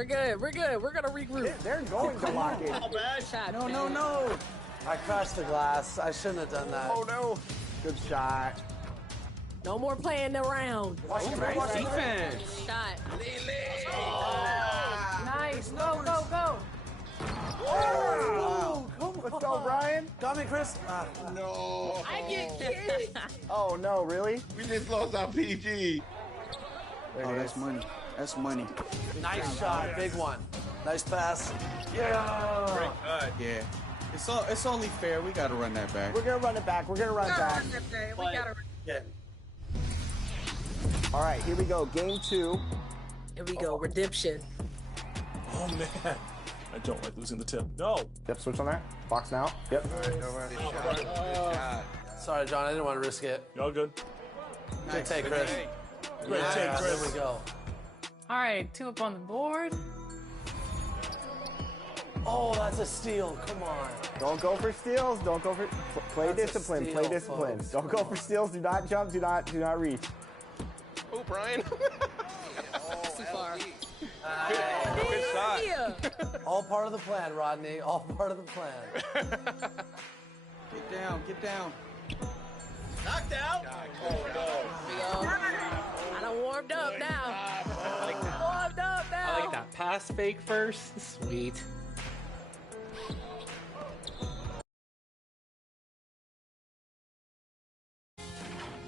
We're good. We're good. We're gonna regroup. They're going to lock it. Oh, bad shot. No. I crushed the glass. I shouldn't have done that. Oh, no. Good shot. No more playing around. Watch defense. Shot. Nice. Go. Oh, let's go, Brian. Got me, Chris. No. I get kicked. Oh, no, really? We just lost our PG. Oh, that's money. That's money. Nice shot. Big one. Nice pass. Yeah. Great cut. Yeah. It's only fair. We got to run that back. We're going to run it back. We gotta. Yeah. All right, here we go. Game 2. Here we go. Redemption. Oh, man. I don't like losing the tip. No. Yep, switch on there. Box now. Yep. Sorry, John. I didn't want to risk it. Y'all good? Good take, Chris. Great take, Chris. There we go. All right, 2 up on the board. Oh, that's a steal. Come on. Don't go for steals. Don't go for... Play That's a discipline. steal, Play discipline. folks. Don't go for steals. Do not jump. Do not reach. Oh, Brian. Too far. Good shot. Yeah. All part of the plan, Rodney. All part of the plan. Get down. Knocked out. Oh, no. I done warmed up now. Warmed up now. I like that pass fake first. Sweet.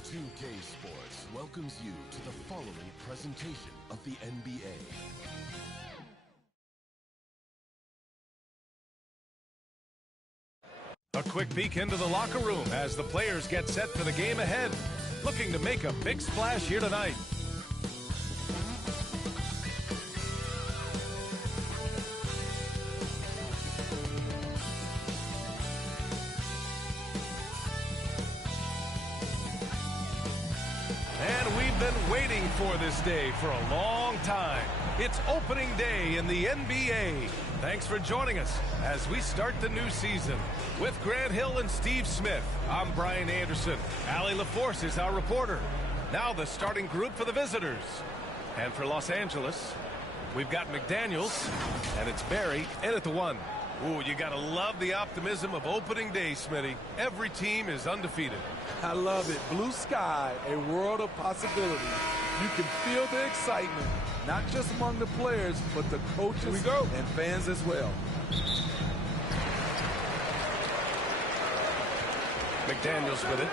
Ncaa Sports welcomes you to the following presentation of the NBA. A quick peek into the locker room as the players get set for the game ahead. Looking to make a big splash here tonight. And we've been waiting for this day for a long time. It's opening day in the NBA. Thanks for joining us as we start the new season. With Grant Hill and Steve Smith, I'm Brian Anderson. Allie LaForce is our reporter. Now the starting group for the visitors. And for Los Angeles, we've got McDaniels, and it's Barry in at the 1. Ooh, you gotta love the optimism of opening day, Smitty. Every team is undefeated. I love it. Blue sky, a world of possibilities. You can feel the excitement, not just among the players, but the coaches and fans as well. McDaniels with it.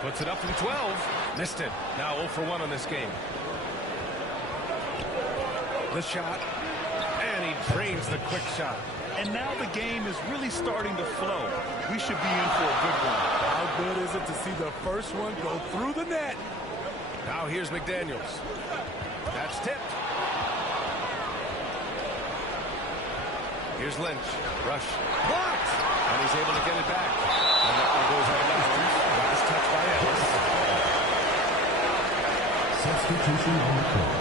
Puts it up from 12. Missed it. Now 0 for 1 on this game. The shot. And he drains the quick shot. And now the game is really starting to flow. We should be in for a good one. How good is it to see the first one go through the net? Now here's McDaniels. That's tipped. Here's Lynch. Rush. Blocked. And he's able to get it back. And that one goes out of bounds. Last touch by Ellis. Substitution on the court.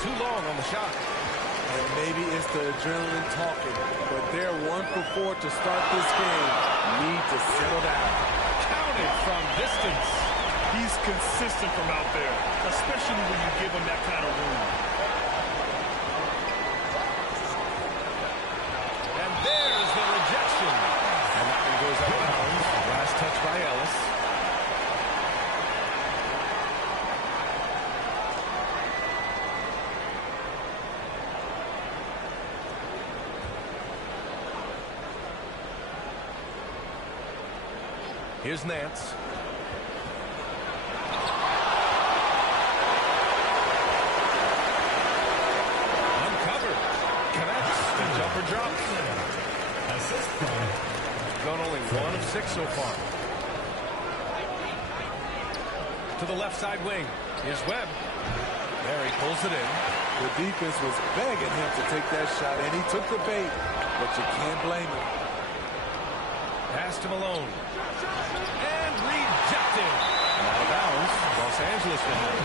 Too long on the shot. And maybe it's the adrenaline talking, but they're 1 for 4 to start this game. Need to settle down. Counted from distance. He's consistent from out there, especially when you give him that kind of room. And there's the rejection. And that one goes out of bounds. Last touch by Ellis. Here's Nance. Uncovered. Connects. The jumper drops. Gone only 1 of 6 so far. To the left side wing. Here's Webb. There he pulls it in. The defense was begging him to take that shot, and he took the bait, but you can't blame him. Pass to Malone. And rejected. And out of bounds. Los Angeles will have it.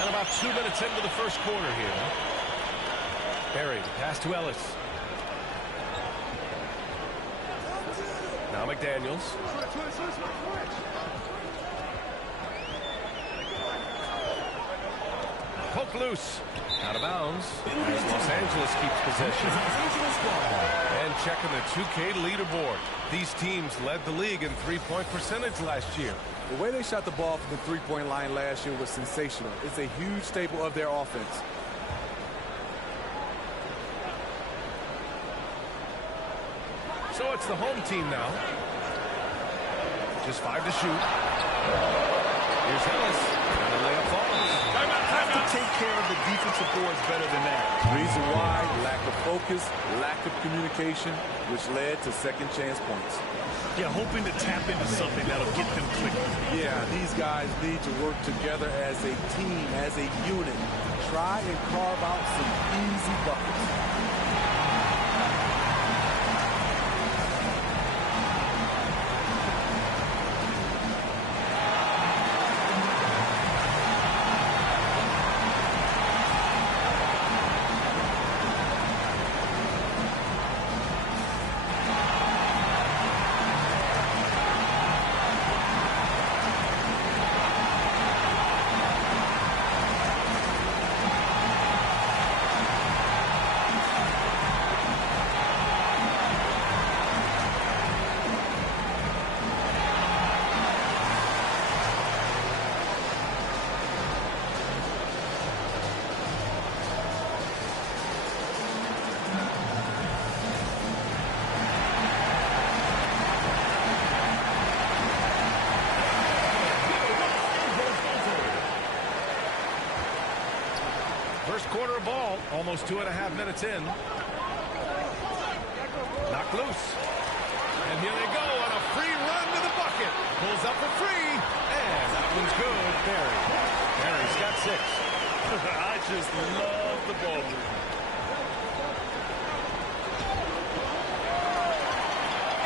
And about 2 minutes into the first quarter here. Barry, pass to Ellis. Now McDaniels. Poke loose. Out of bounds. As Los Angeles keeps possession. And checking the 2K leaderboard. These teams led the league in three-point percentage last year. The way they shot the ball from the three-point line last year was sensational. It's a huge staple of their offense. So it's the home team now. Just 5 to shoot. Here's Ellis. And the layup falls. Have to take care of the defensive boards better than that. Reason why, lack of focus, lack of communication, which led to second chance points. Yeah, hoping to tap into something that'll get them quickly. Yeah, these guys need to work together as a team, as a unit. Try and carve out some easy buckets. First quarter of ball, almost 2.5 minutes in. Knocked loose. And here they go on a free run to the bucket. Pulls up for free. And that one's good. Barry. Barry's got 6. I just love the ball movement.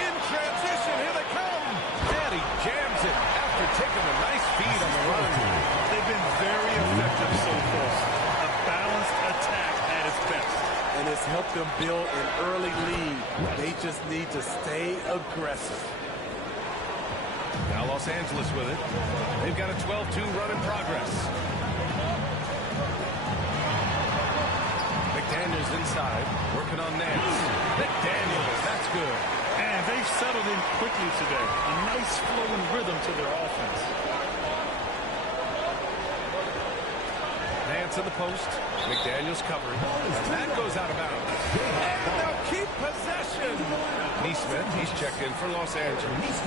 In transition, here they come. And he jams it after taking a nice feed on the run. They've been very effective so far. A balanced attack at its best. And it's helped them build an early lead. They just need to stay aggressive. Now Los Angeles with it. They've got a 12-2 run in progress. McDaniels inside, working on Nance. McDaniels, that's good. And they've settled in quickly today. A nice flow and rhythm to their offense. Nance in the post. McDaniels covering. And that goes out of bounds. And they'll keep possession. Neesmith, he's checked in for Los Angeles.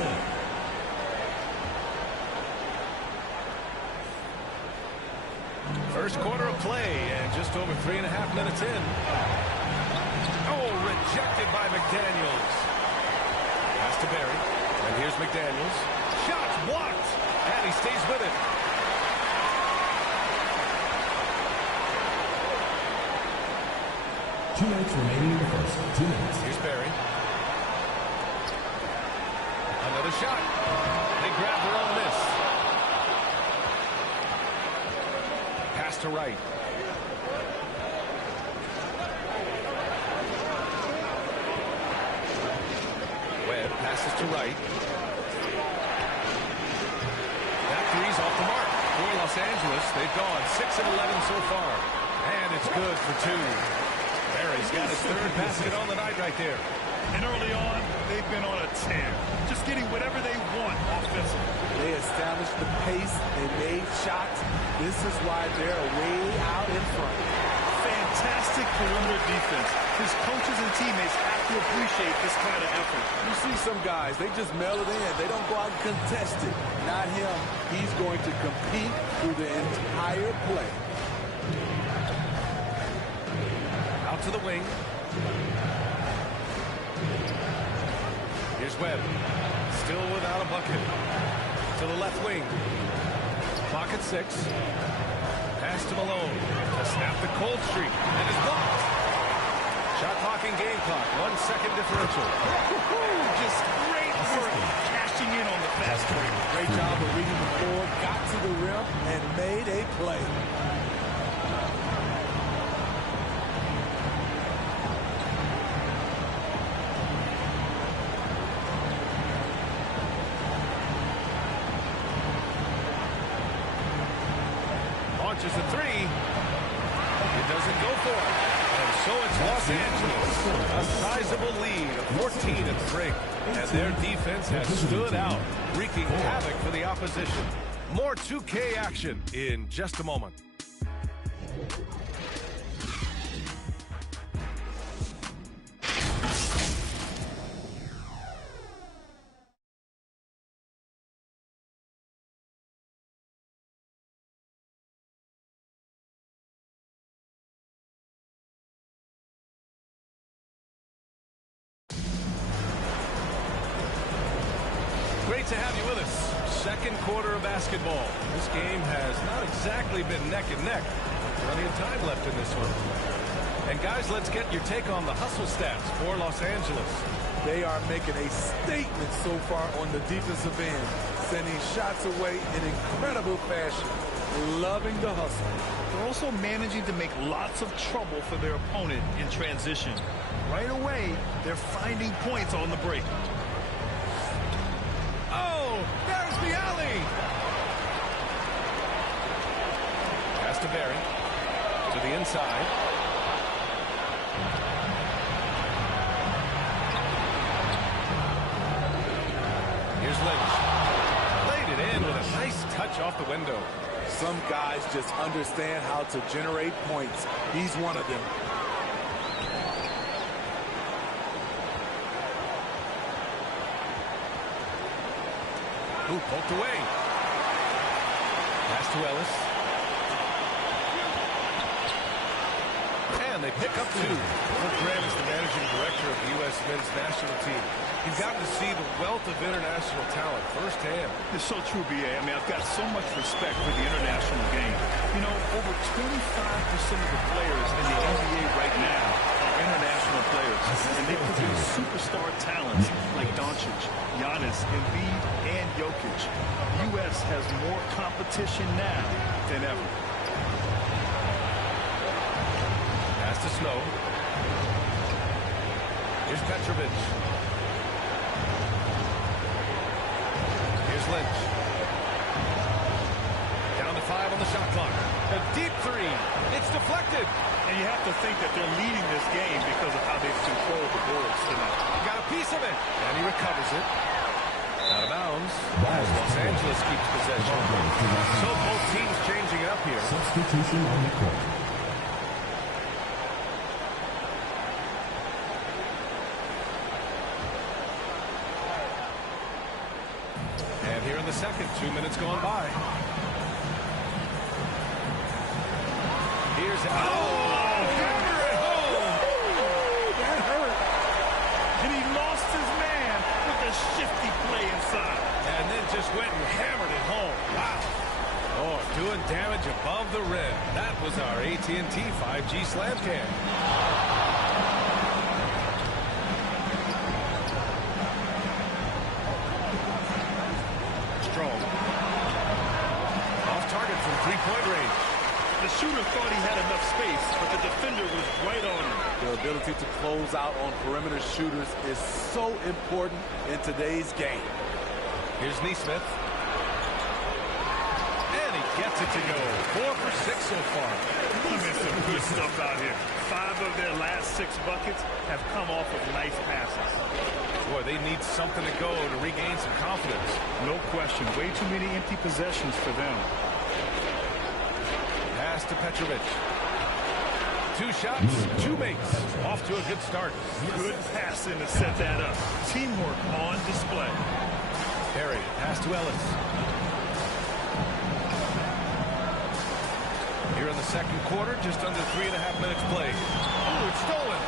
First quarter of play, and just over 3.5 minutes in. Oh, rejected by McDaniels. Pass to Barry, and here's McDaniels. Shot blocked, and he stays with it. Two minutes remaining in the first. 2 minutes. Here's Barry. Another shot. They grab their own miss. Pass to Wright. Webb passes to Wright. That three's off the mark for Los Angeles. They've gone 6 of 11 so far. And it's good for 2. Barry's got his 3rd basket on the night right there. And early on, they've been on a tear. Just getting whatever they want offensively. They established the pace. They made shots. This is why they're way out in front. Fantastic perimeter defense. His coaches and teammates have to appreciate this kind of effort. You see some guys, they just mail it in. They don't go out and contest it. Not him. He's going to compete through the entire play. Out to the wing. Here's Webb. still without a bucket. To the left wing. Clock at 6. Pass to Malone. To snap the cold streak. And is blocked. Shot clock and game clock. 1 second differential. Just great work cashing in on the fast break. Great job of reading the floor, got to the rim, and made a play. Launches a 3. It doesn't go for it. And so it's Los Angeles. A sizable lead of 14 at the break. And their defense has stood out, wreaking havoc for the opposition. More 2K action in just a moment. Great to have you with us. Second quarter of basketball. This game has not exactly been neck and neck. Plenty of time left in this one. And guys, let's get your take on the hustle stats for Los Angeles. They are making a statement so far on the defensive end, sending shots away in incredible fashion. Loving the hustle. They're also managing to make lots of trouble for their opponent in transition. Right away, they're finding points on the break. Oh, there's the alley. Pass to Barry. To the inside. Here's Lynch. Laid it in with a nice touch off the window. Some guys just understand how to generate points. He's one of them. Ooh, poked away. Pass to Ellis. And they pick up 2. Cliff Graham is the managing director of the U.S. men's national team. He's gotten to see the wealth of international talent firsthand. It's so true, B.A. I mean, I've got so much respect for the international game. You know, over 25% of the players in the NBA right now are international players. And they produce superstar talents like Doncic, Giannis, Embiid, and Jokic. The U.S. has more competition now than ever. Pass to Snow. Here's Petrovic. Here's Lynch. Down to 5 on the shot clock. A deep 3. It's deflected. And you have to think that they're leading this game because of how they've controlled the boards tonight. Got a piece of it. And he recovers it. Out of bounds. As Los Angeles keeps possession. So both teams changing it up here. Substitution on the court. And here in the second, 2 minutes going by. Here's hammer at home. That hurt. And he lost his man with a shifty play inside. And then just went and hammered it home. Wow. Oh, doing damage above the rim. That was our AT&T 5G slam cam. Strong. Off target from three-point range. The shooter thought he had enough space, but the defender was right on him. The ability to close out on perimeter shooters is so important in today's game. Here's Neesmith. And he gets it to go. 4 for 6 so far. There's some good stuff out here. 5 of their last 6 buckets have come off of nice passes. Boy, they need something to go to regain some confidence. No question. Way too many empty possessions for them. Pass to Petrovic. 2 shots, 2 makes. Off to a good start. Good passing to set that up. Teamwork on display. Perry, pass to Ellis. Here in the second quarter, just under 3.5 minutes played. Oh, it's stolen.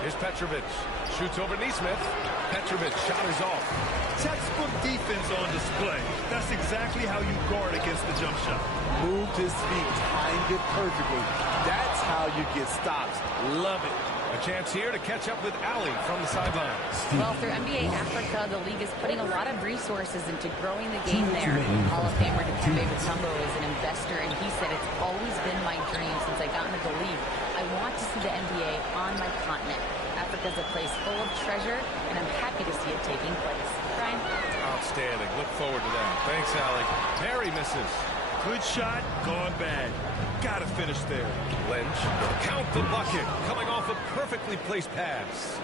Here's Petrovic. shoots over Neesmith. Petrovic shot is off. Textbook defense on display. That's exactly how you guard against the jump shot. Moved his feet, timed it perfectly. That's how you get stops. Love it. A chance here to catch up with Ali from the sidelines. Well, through NBA Africa, the league is putting a lot of resources into growing the game there. Hall of Famer Dikembe Mutombo is an investor, and he said, it's always been my dream since I got into the league. I want to see the NBA on my continent. Africa's a place full of treasure, and I'm happy to see it taking place. Brian? Outstanding. Look forward to that. Thanks, Ali. Perry misses. Good shot, gone bad. Gotta finish there. Lynch, count the bucket, coming off a perfectly placed pass.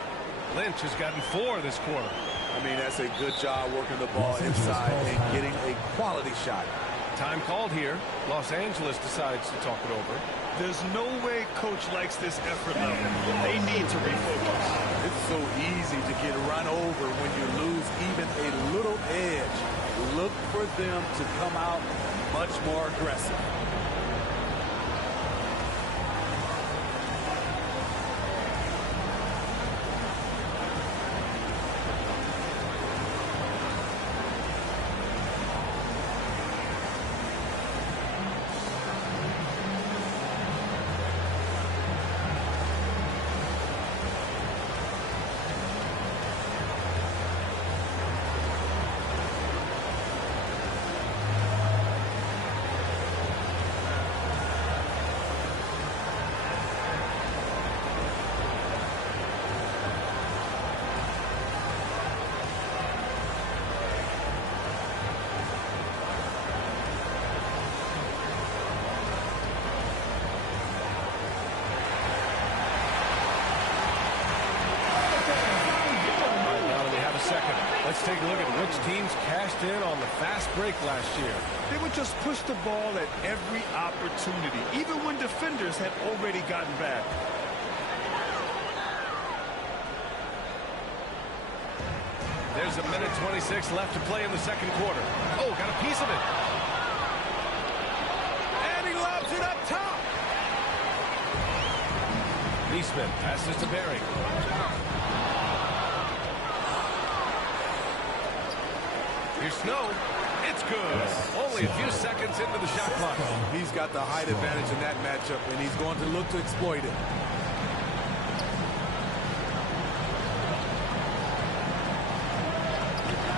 Lynch has gotten 4 this quarter. I mean, that's a good job working the ball inside and getting a quality shot. Time called here. Los Angeles decides to talk it over. There's no way coach likes this effort level. They need to refocus. It's so easy to get run over when you lose even a little edge. Look for them to come out much more aggressive. Let's take a look at which teams cashed in on the fast break last year. They would just push the ball at every opportunity, even when defenders had already gotten back. There's a minute 26 left to play in the second quarter. Oh, got a piece of it. And he lobs it up top. Neesmith passes to Berry. Here's Snow. It's good. Only a few seconds into the shot clock. He's got the height advantage in that matchup, and he's going to look to exploit it.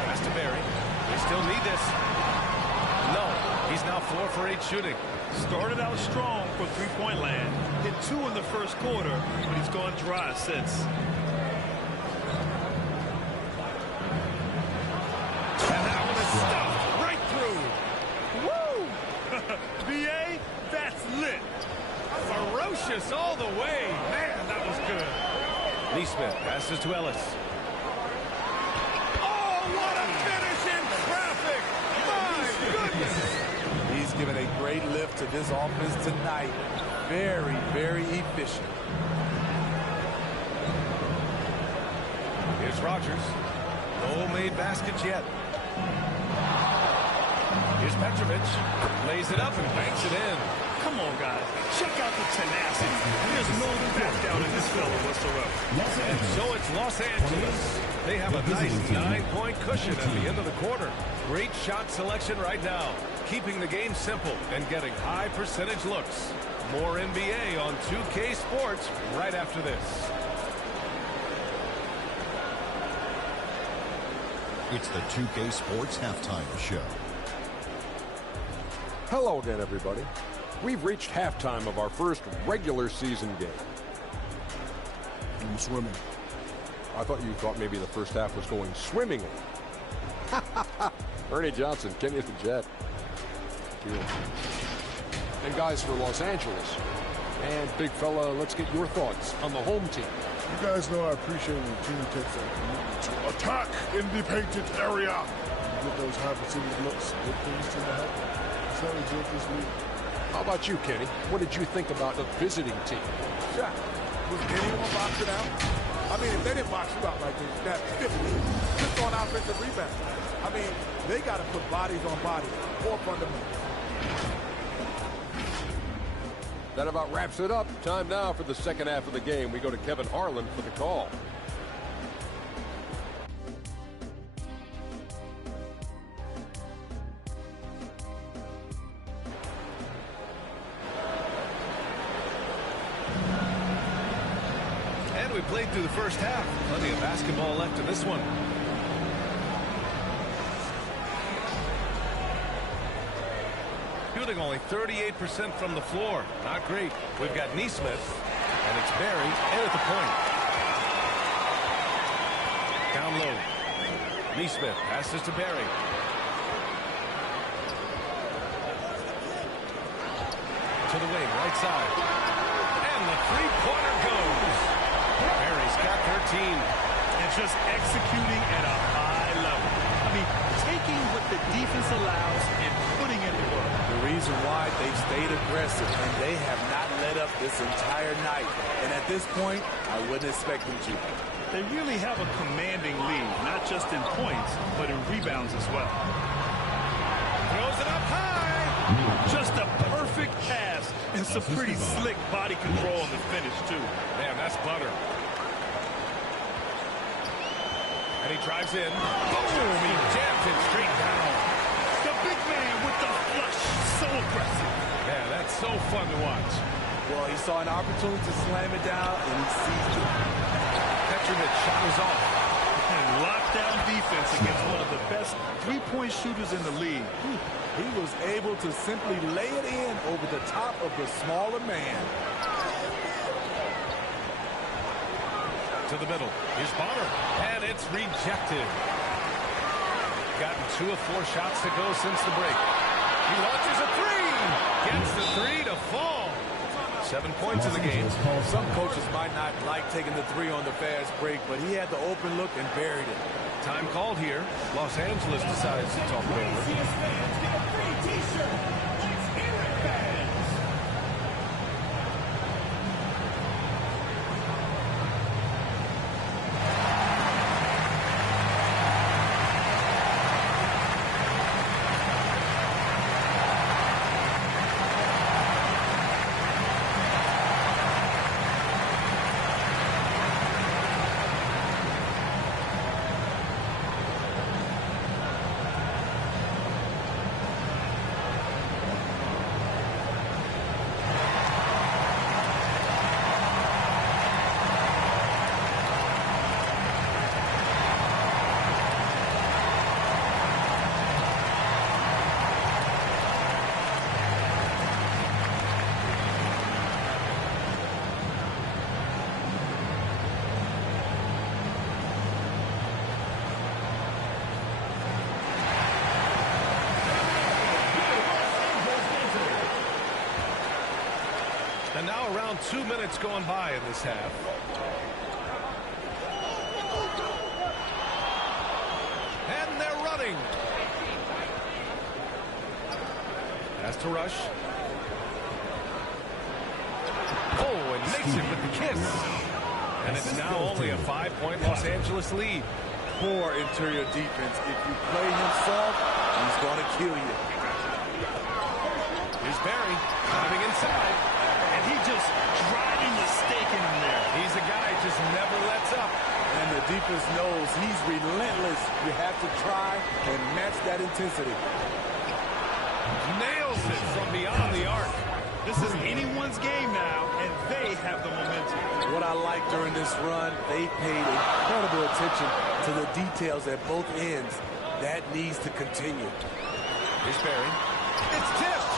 Pass to Berry. They still need this. No. He's now 4 for 8 shooting. Started out strong for three-point land. Hit 2 in the first quarter, but he's gone dry since. Ferocious all the way. Man, that was good. Neesmith passes to Ellis. Oh, what a finish in traffic. My goodness. He's given a great lift to this offense tonight. Very, very efficient. Here's Rogers. No made baskets yet. Here's Petrovic. Lays it up and banks it in. Come on, guys. Check out the tenacity. There's no back down in this fella whatsoever. And so it's Los Angeles. They have a nice 9-point cushion at the end of the quarter. Great shot selection right now. Keeping the game simple and getting high percentage looks. More NBA on 2K Sports right after this. It's the 2K Sports Halftime Show. Hello again, everybody. We've reached halftime of our first regular season game. I'm swimming. I thought you thought maybe the first half was going swimmingly. Ernie Johnson, Kenny the Jet. And guys, for Los Angeles. And big fella, let's get your thoughts on the home team. You guys know I appreciate when the team takes a commitment to attack in the painted area. You get those high percentage looks, good things to the happen. So we did this week. How about you, Kenny? What did you think about the visiting team? Yeah. Was anyone boxing out? I mean, if they didn't box you out like this, that's 50. Just on offensive rebound. I mean, they got to put bodies on bodies. More fundamental. That about wraps it up. Time now for the second half of the game. We go to Kevin Harlan for the call. we played through the first half. Plenty of basketball left in this one. Shooting only 38% from the floor. Not great. We've got Nesmith, and it's Barry in at the point. Down low. Nesmith passes to Barry. To the wing, right side. And the three-pointer goes. Barry's got 13. And just executing at a high level. I mean, taking what the defense allows and putting it to work. The reason why they stayed aggressive and they have not let up this entire night. And at this point, I wouldn't expect them to. They really have a commanding lead, not just in points, but in rebounds as well. Throws it up high. Just a perfect pass and some pretty slick body control on the finish, too. Man, that's butter. And he drives in. Boom! He jams it straight down. The big man with the flush. So aggressive. Yeah, that's so fun to watch. Well, he saw an opportunity to slam it down, and he seized it. Petrovic shot is off. And lockdown defense against one of the best three-point shooters in the league. He was able to simply lay it in over the top of the smaller man. To the middle. Here's Bonner. And it's rejected. Gotten 2 of 4 shots to go since the break. He launches a three. Gets the three to fall. 7 points in the game. Some coaches might not like taking the three on the fast break, but he had the open look and buried it. Time called here. Los Angeles decides to talk it over. And now around 2 minutes going by in this half. And they're running. Has to rush. Oh, and makes it with the kiss. And it's now only a 5-point Los Angeles lead. Poor interior defense. If you play him soft, he's going to kill you. Here's Barry driving inside. And he just driving the stake in him there. He's a guy who just never lets up. And the defense knows he's relentless. You have to try and match that intensity. Nails it from beyond the arc. This is anyone's game now, and they have the momentum. What I like during this run, they paid incredible attention to the details at both ends. That needs to continue. Here's Barry. It's tipped.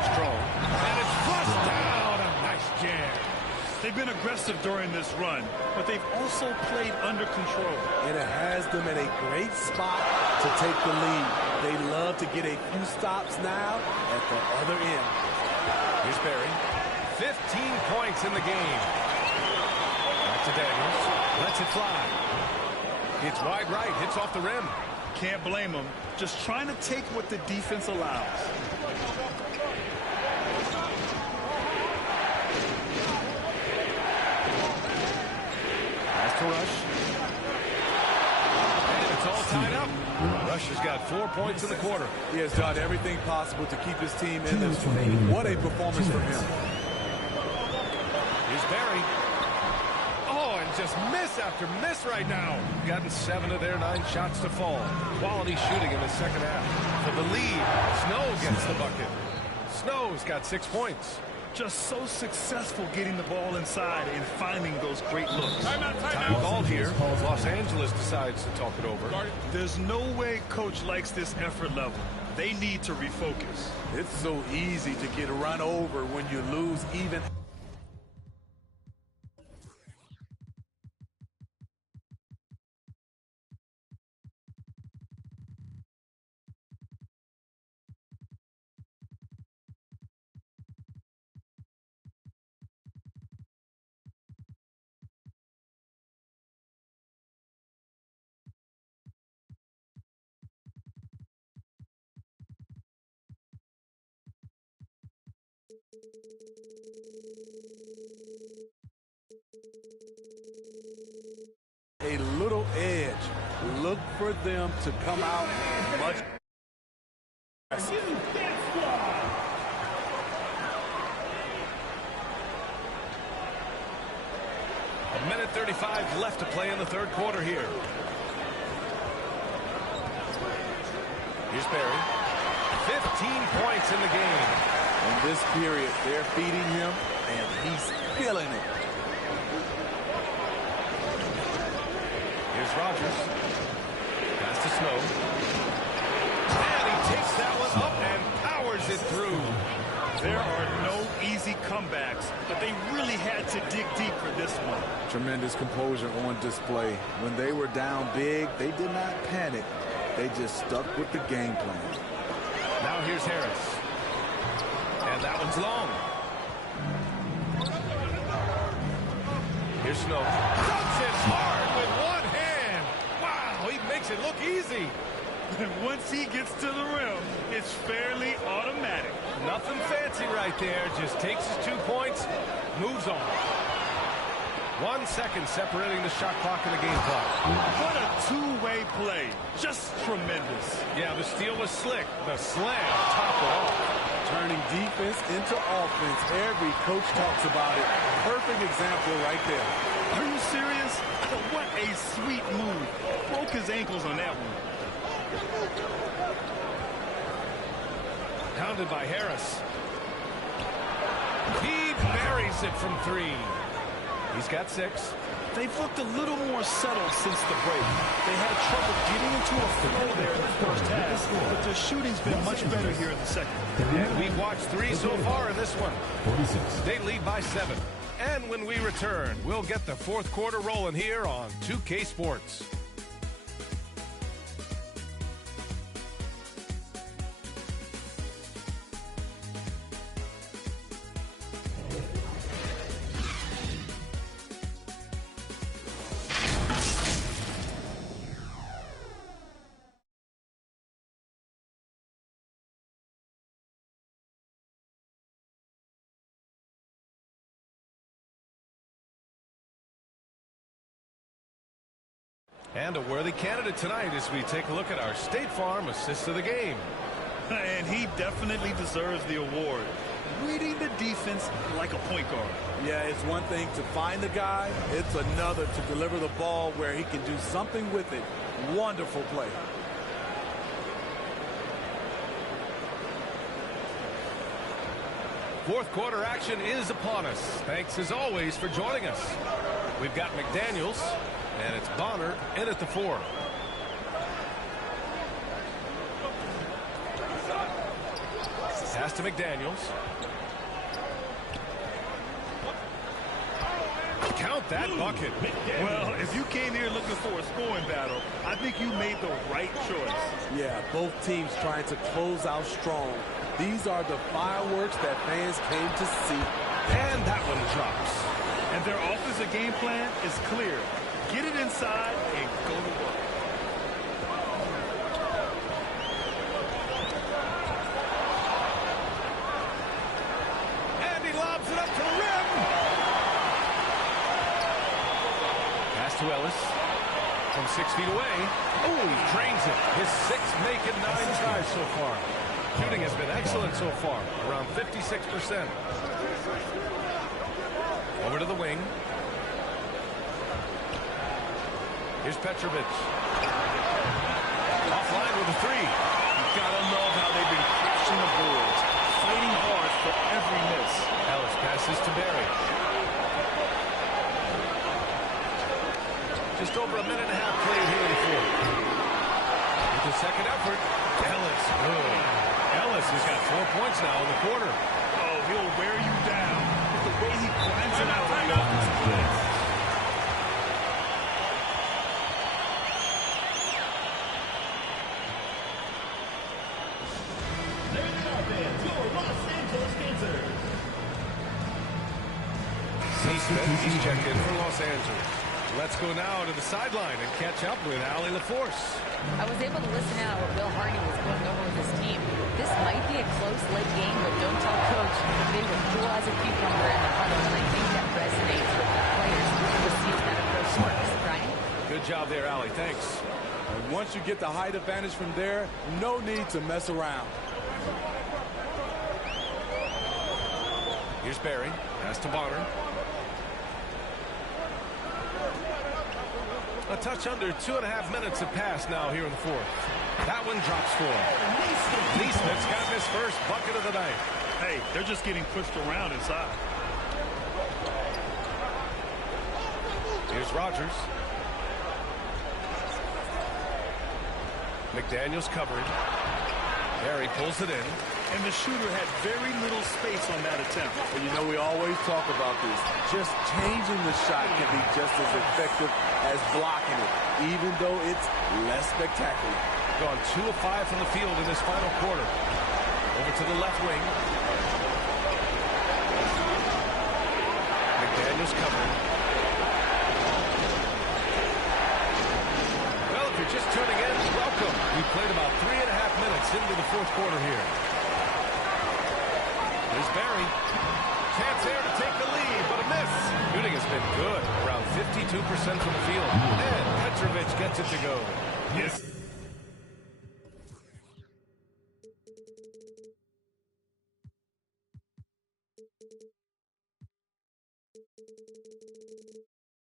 Strong. And it's flushed down. A nice jam. They've been aggressive during this run, but they've also played under control. And it has them in a great spot to take the lead. They love to get a few stops now at the other end. Here's Barry. 15 points in the game. Back to Daniels. Lets it fly. It's wide right. Hits off the rim. Can't blame them. Just trying to take what the defense allows. Has to rush. And it's all tied up. Rush has got 4 points in the quarter. He has done everything possible to keep his team in this one. What a performance from him. Here's Barry. Oh, and just miss after miss right now. Gotten 7 of their 9 shots to fall. Quality shooting in the second half. For the lead, Snow gets the bucket. Snow's got 6 points. just so successful getting the ball inside and finding those great looks. Time called here. Los Angeles decides to talk it over. There's no way coach likes this effort level. They need to refocus. It's so easy to get run over when you lose even. A little edge. Look for them to come out much. A minute 35 left to play in the third quarter here. Here's Barry. 15 points in the game. In this period, they're feeding him, and he's feeling it. Here's Rogers. Pass to Snow. And he takes that one up and powers it through. There are no easy comebacks, but they really had to dig deep for this one. Tremendous composure on display. When they were down big, they did not panic. They just stuck with the game plan. Now here's Harris. And that one's long. Here's Snow. Dunks it hard with one hand. Wow, he makes it look easy. Once he gets to the rim, it's fairly automatic. Nothing fancy right there. Just takes his 2 points, moves on. 1 second separating the shot clock and the game clock. What a two-way play. Just tremendous. Yeah, the steal was slick. The slam topped it off. Turning defense into offense. Every coach talks about it. Perfect example right there. Are you serious? What a sweet move. Broke his ankles on that one. Pounded by Harris. He buries it from 3. He's got 6. They've looked a little more settled since the break. They had trouble getting into a flow there in the first half, but their shooting's been much better here in the second. And we've watched 3 so far in this one. They lead by 7. And when we return, we'll get the fourth quarter rolling here on 2K Sports. And a worthy candidate tonight as we take a look at our State Farm assist of the game. And he definitely deserves the award. Reading the defense like a point guard. Yeah, it's one thing to find the guy. It's another to deliver the ball where he can do something with it. Wonderful play. Fourth quarter action is upon us. Thanks as always for joining us. We've got McDaniels. And it's Bonner in at the 4. Pass to McDaniels. Count that bucket. Well, if you came here looking for a scoring battle, I think you made the right choice. Yeah, both teams trying to close out strong. These are the fireworks that fans came to see. And that one drops. And their offensive game plan is clear. Get it inside and go to work. And he lobs it up to the rim. Pass to Ellis from 6 feet away. Oh, he drains it. His 6th making 9 tries so far. Shooting has been excellent so far, around 56%. Over to the wing. Here's Petrovic. Offline with a 3. You gotta love how they've been crashing the boards, fighting hard for every miss. Ellis passes to Barry. Just over a minute and a half played here in the fourth. With the second effort, Ellis. Good. Ellis has got 4 points now in the quarter. Oh, he'll wear you down with the way he grinds it out on the offensive glass. He's checked in for Los Angeles. Let's go now to the sideline and catch up with Allie LaForce. I was able to listen out what Will Hardy was going over with his team. This might be a close late game, but don't tell Coach. They were cool as a cucumber in the huddle, and I think that resonates with the players to see if that approach works. Brian? Good job there, Allie. Thanks. And once you get the height advantage from there, no need to mess around. Here's Barry. Pass to Bonner. A touch under 2.5 minutes have passed now here in the fourth. That one drops for him. Neesmith's got his first bucket of the night. Hey, they're just getting pushed around inside. Here's Rogers. McDaniels covering. Barry pulls it in. And the shooter had very little space on that attempt. And you know, we always talk about this. Just changing the shot can be just as effective as blocking it, even though it's less spectacular. Gone 2 of 5 from the field in this final quarter. Over to the left wing. McDaniels covering. Well, if you're just tuning in, welcome. We played about 3.5 minutes into the fourth quarter here. Here's Barry. Chance there to take the lead, but a miss. Shooting has been good, around 52% from the field. And Petrovic gets it to go. Yes.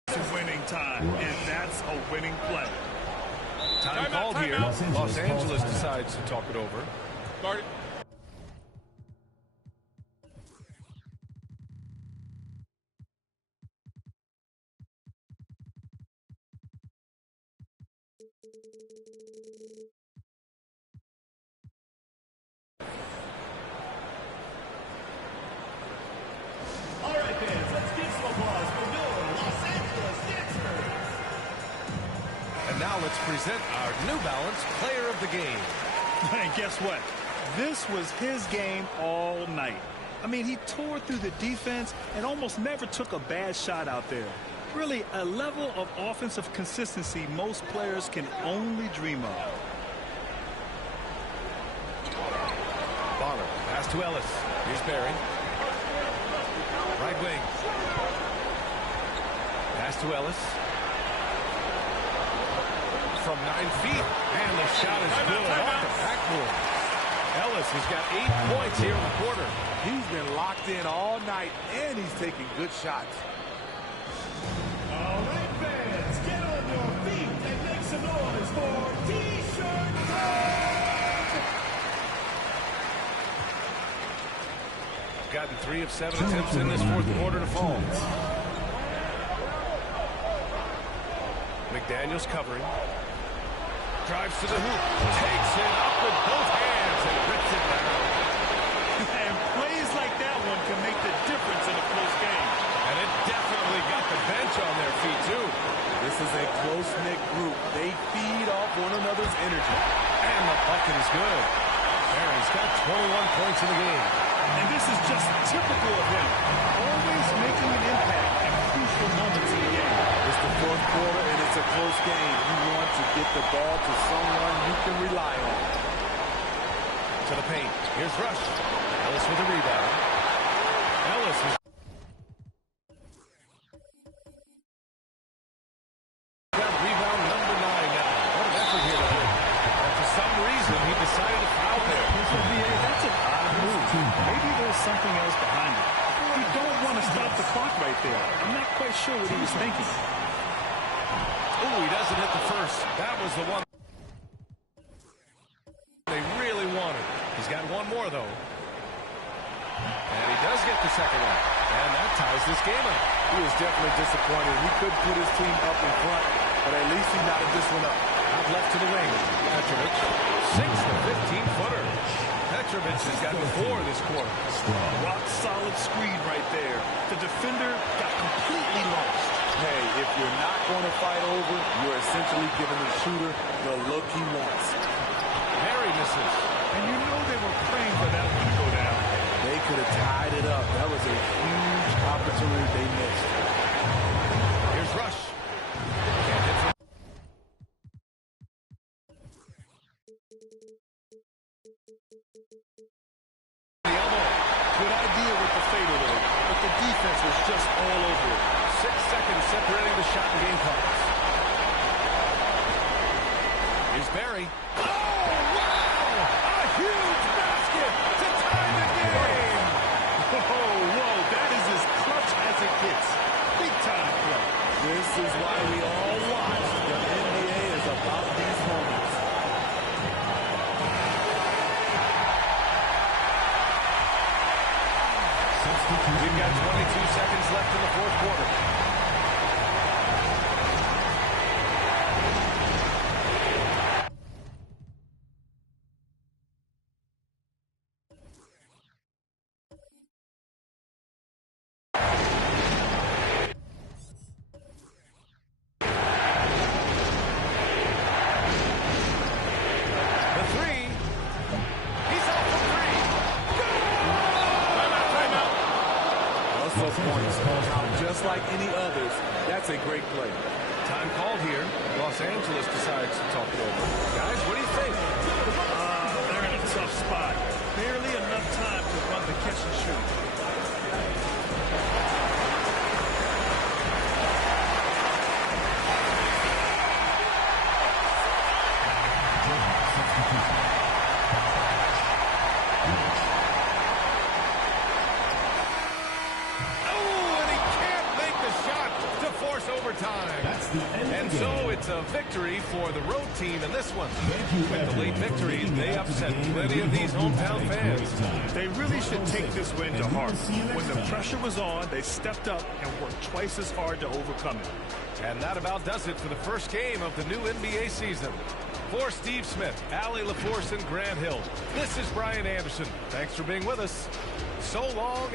It's winning time, and that's a winning play. Time called here. Los Angeles decides to talk it over. Guard it. All right, fans, let's give some applause for your Los Angeles Dancers. And now let's present our New Balance Player of the Game. And guess what? This was his game all night. I mean, he tore through the defense and almost never took a bad shot out there. Really, a level of offensive consistency most players can only dream of. Bonner, pass to Ellis. Here's Barry. Right wing. Pass to Ellis. From 9 feet. And the shot is good off the backboard. Ellis has got 8 points here in the quarter. He's been locked in all night, and he's taking good shots. All right, fans, get on your feet and make some noise for T-Shirt Day! Gotten 3 of 7 attempts in this fourth quarter to fall. McDaniels covering. Drives to the hoop. Takes it up with both hands and rips it down. And plays like that one can make the difference in a close game. And it definitely got the bench on their feet, too. This is a close-knit group. They feed off one another's energy. And the bucket is good. Barry's got 21 points in the game. And this is just typical of him. Always making an impact at crucial moments in the game. It's the fourth quarter, and it's a close game. You want to get the ball to someone you can rely on. To the paint. Here's Rush. Ellis with a rebound. Ellis is got rebound number 9 now. What an effort here tonight. And for some reason, he decided to foul there. That's an odd move. Maybe there's something else behind it. You don't want to stop the clock right there. I'm not quite sure what he was thinking. Oh, he doesn't hit the first. That was the one they really wanted. He's got one more, though. And he does get the second one. And that ties this game up. He was definitely disappointed. He couldn't put his team up in front, but at least he knotted this one up. Out left to the ring. Petrovic sinks the 15-footer. Petrovic has gotten 4 this quarter. Rock solid screen right there. The defender got completely lost. Hey, if you're not going to fight over, you're essentially giving the shooter the look he wants. Mary misses. And you know they were praying for that one to go down. They could have tied it up. That was a huge opportunity they missed. Here's Rush. Can't hit from the elbow. Good idea with the fadeaway, but the defense was just all over it. 6 seconds separating the shot and game clocks. Here's Barry. Oh, wow! A huge basket to tie the game! Whoa, that is as clutch as it gets. Big time play. This is why we all watch. The NBA is about these moments. We've got 22 seconds left in the fourth quarter. The three. He's out for 3. Timeout. Russell points count just like any others. That's a great play. Time called here. Los Angeles decides to talk it over. Guys, what do you think? They're in a tough spot. Barely enough time to run the catch and shoot. Oh, and he can't make the shot to force overtime. That's the end And of the so game. it's a victory for the road team in this one. Thank you, With the late everyone, for victory, taking they the upset opportunity plenty of to these hope you hometown had a fans. great time. They really should take this win to And we heart. will see you next When the time. pressure was on, they stepped up and worked twice as hard to overcome it. And that about does it for the first game of the new NBA season. For Steve Smith, Allie LaForce, and Grant Hill, this is Brian Anderson. Thanks for being with us. So long.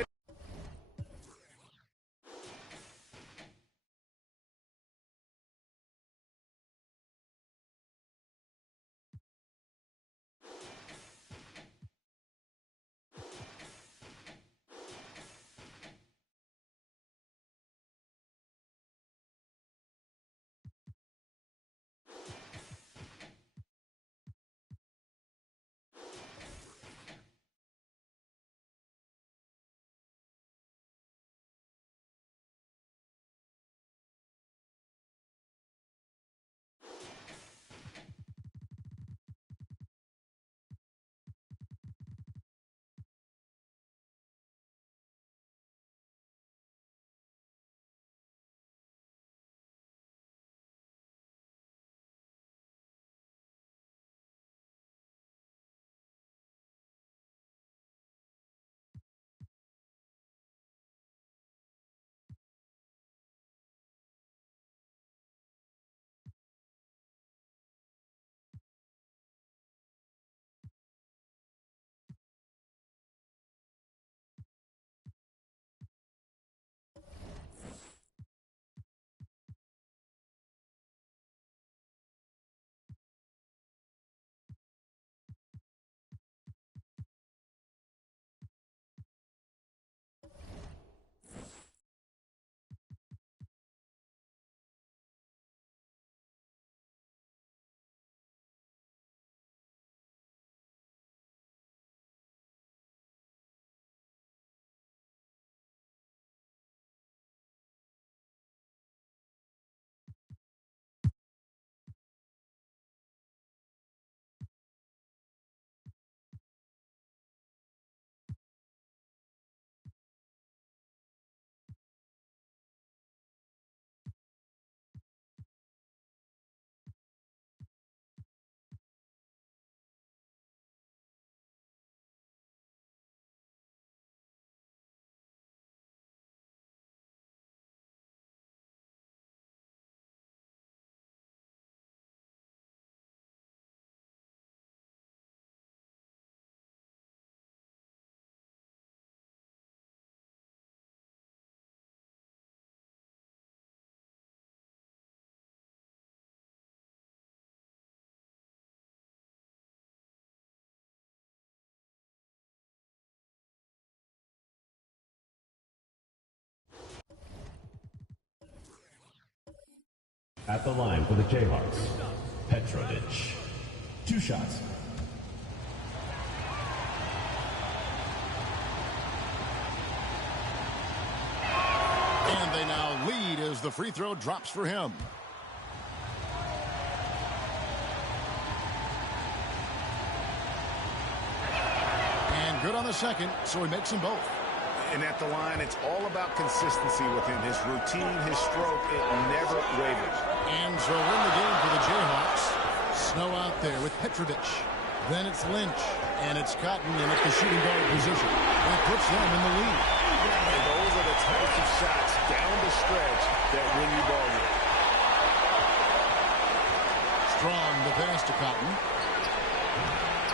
At the line for the Jayhawks, Petrovic. 2 shots. And they now lead as the free throw drops for him. And good on the second, so he makes them both. And at the line, it's all about consistency with him. His routine, his stroke, it never wavers. And so win the game for the Jayhawks. Snow out there with Petrovic. Then it's Lynch. And it's Cotton in at the shooting guard position. That puts them in the lead. And those are the types of shots down the stretch that win you ball game. Strong the pass to Cotton.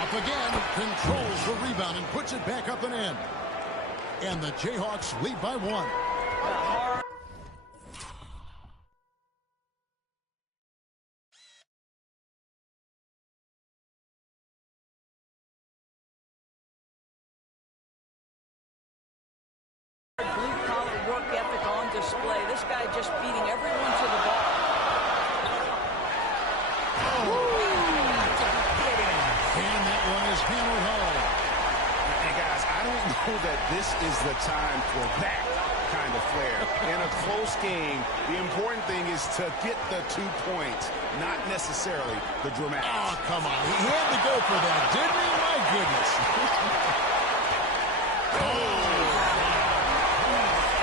Up again. Controls the rebound and puts it back up and in. And the Jayhawks lead by 1. Blue-collar work ethic on display. This guy just feeding everyone to the ball. And that one is hammered home. And guys, I don't know that this is the time for that kind of flair. In a close game, the important thing is to get the 2 points, not necessarily the dramatic. Oh, come on. He had to go for that, didn't he? My goodness.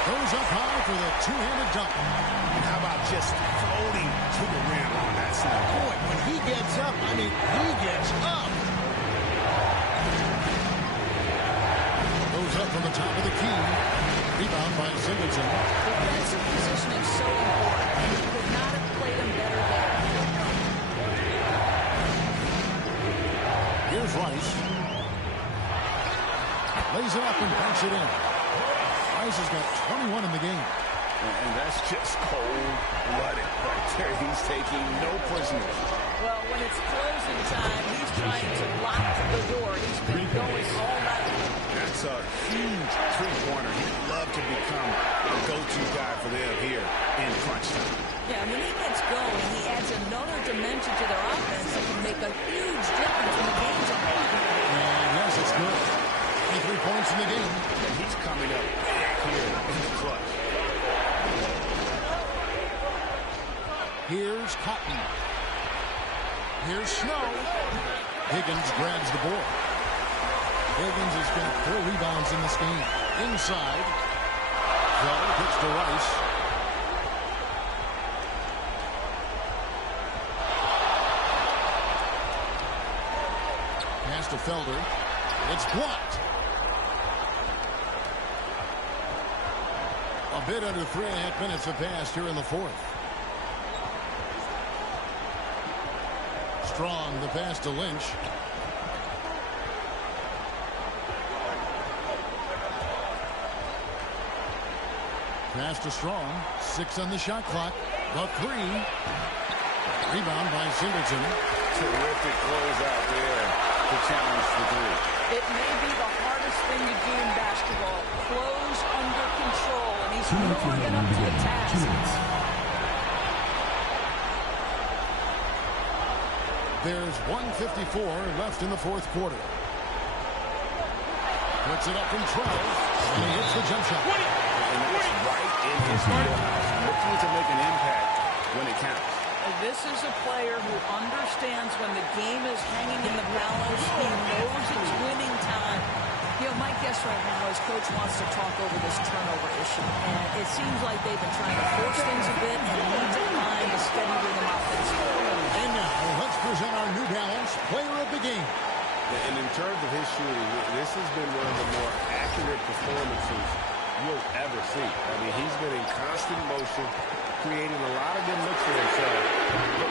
Goes up high for the two-handed dunk. How about just floating to the rim on that side? Boy, when he gets up, I mean, he gets up. Goes up from the top of the key. Rebound by Singleton. Defensive positioning so important. He could not have played him better there. Here's Rice. Lays it up and banks it in. Rice has got 21 in the game. And that's just cold-blooded right there. He's taking no prisoners. Well, when it's closing time, he's trying to lock the door. He's been going all night. That's a huge three-pointer. He'd love to become the go-to guy for them here in crunch time. Yeah, when he gets going, he adds another dimension to their offense that can make a huge difference when the game's over. And yes, it's good. 3 points in the game. And he's coming up here in the clutch. Here's Cotton. Here's Snow. Higgins grabs the board. Higgins has got 4 rebounds in this game. Inside. Felder pitch to Rice. Pass to Felder. It's blocked. A bit under 3.5 minutes have passed here in the fourth. Strong, the pass to Lynch. Pass to Strong. 6 on the shot clock. The 3. Rebound by Singleton. Terrific close out there to challenge the 3. It may be the hardest thing to do in basketball. Close under control, and he's more than up to the task. There's 1:54 left in the fourth quarter. Puts it up from 12, and he hits the jump shot. And it's right in his wheelhouse, looking to make an impact when it counts. This is a player who understands when the game is hanging in the balance. He knows it's winning time. You know, my guess right now is Coach wants to talk over this turnover issue. And it seems like they've been trying to force things a bit and need to find a steady rhythm offensively. And now, let's present our New Balance player of the game. And in terms of his shooting, this has been one of the more accurate performances you'll ever see. I mean, he's been in constant motion, creating a lot of good looks for himself.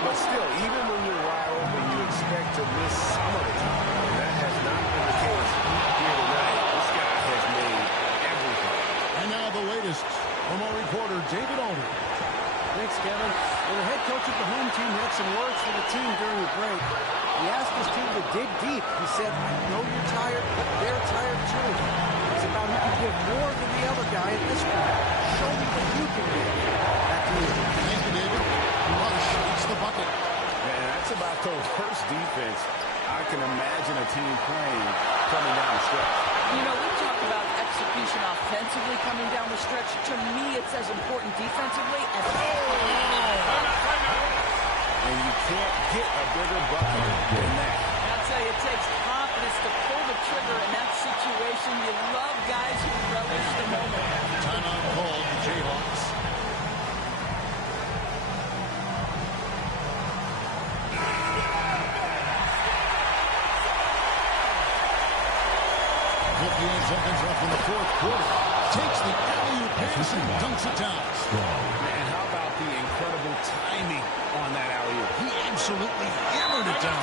But still, even when you're wide open, you expect to miss some of the time. And that has not been the case here tonight. This guy has made everything. And now the latest from our reporter, David Alder. Thanks, Kevin. Well, the head coach of the home team had some words for the team during the break. He asked his team to dig deep. He said, I know you're tired, but they're tired too. It's about who can give more than the other guy at this point. Show me what you can do. Back to you. Thank you, David. A lot of the worst defense I can imagine a team playing coming down the stretch. You know, we talked about execution offensively coming down the stretch. To me, it's as important defensively as and you can't get a bigger bucket than that. I'll tell you, it takes confidence to pull the trigger in that situation. You love guys who relish the moment. Timeout called the Jayhawks. Seconds left in the fourth quarter. Takes the alley-oop pass and dunks it down. And how about the incredible timing on that alley-oop? He absolutely hammered it down.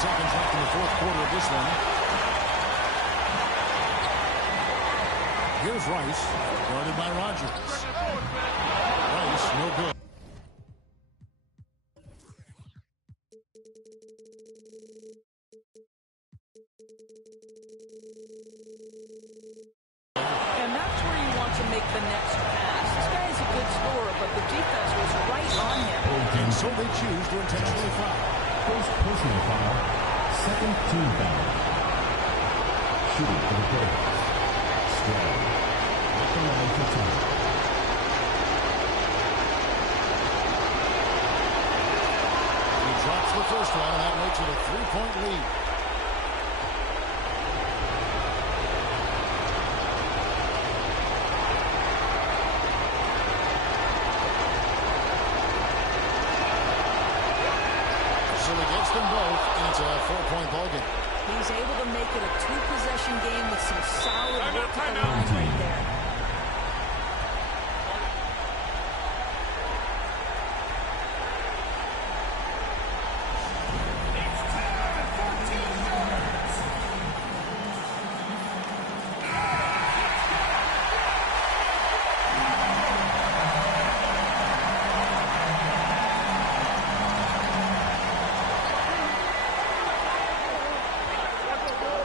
Seconds left in the fourth quarter of this one. Here's Rice, guarded by Rogers. Rice, no good. And that's where you want to make the next pass. This guy is a good scorer, but the defense was right on him. And so they choose to intentionally foul. First personal foul, second team foul. Shooting for the Bulls. Strong. At the line for two. He drops the first one, and that makes it a three-point lead. Them both, and it's a four-point ball game. He's able to make it a two-possession game with some solid work at the line right there.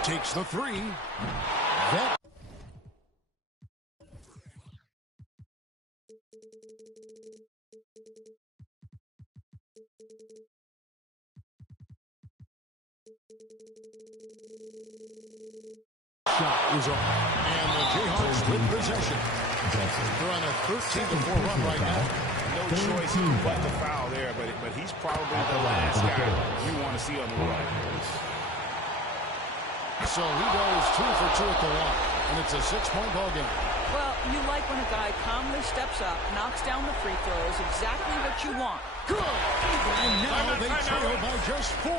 Takes the three. That shot is up. And the Jayhawks with possession. They're on a 13-4 run right now. No choice but to foul there, but he's probably the last guy you want to see on the run. So he goes 2 for 2 at the line, and it's a 6-point ball game. Well, you like when a guy calmly steps up, knocks down the free throws, exactly what you want. Good. And now they trail by just 4.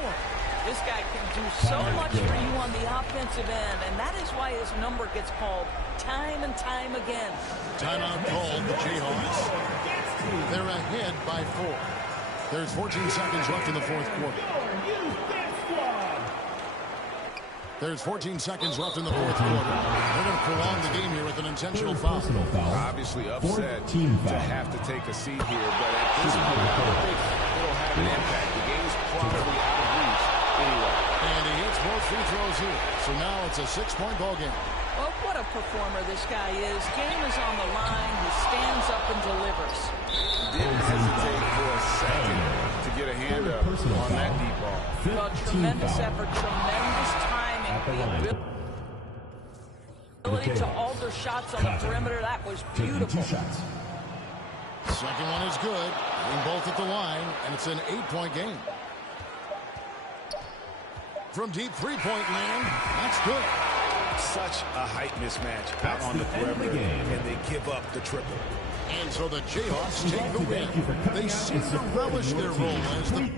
This guy can do so much for you on the offensive end, and that is why his number gets called time and time again. Timeout called the Jayhawks. They're ahead by 4. There's 14 seconds left in the fourth quarter. There's 14 seconds left in the fourth quarter. They're going to prolong the game here with an intentional foul. Obviously upset to have to take a seat here, but at this point, I don't think it'll have an impact. The game's probably out of reach anyway. And he hits both free throws here. So now it's a 6-point ball game. Well, what a performer this guy is. Game is on the line. He stands up and delivers. Didn't hesitate for a second to get a hand up on that deep ball. Well, tremendous effort, tremendous timing. The ability to alter shots on the perimeter, that was beautiful. Second one is good. Hitting both at the line, and it's an 8-point game. From deep three-point land, that's good. Such a height mismatch out on the perimeter, and they give up the triple. And so the Jayhawks take the win. They seem to relish their role as the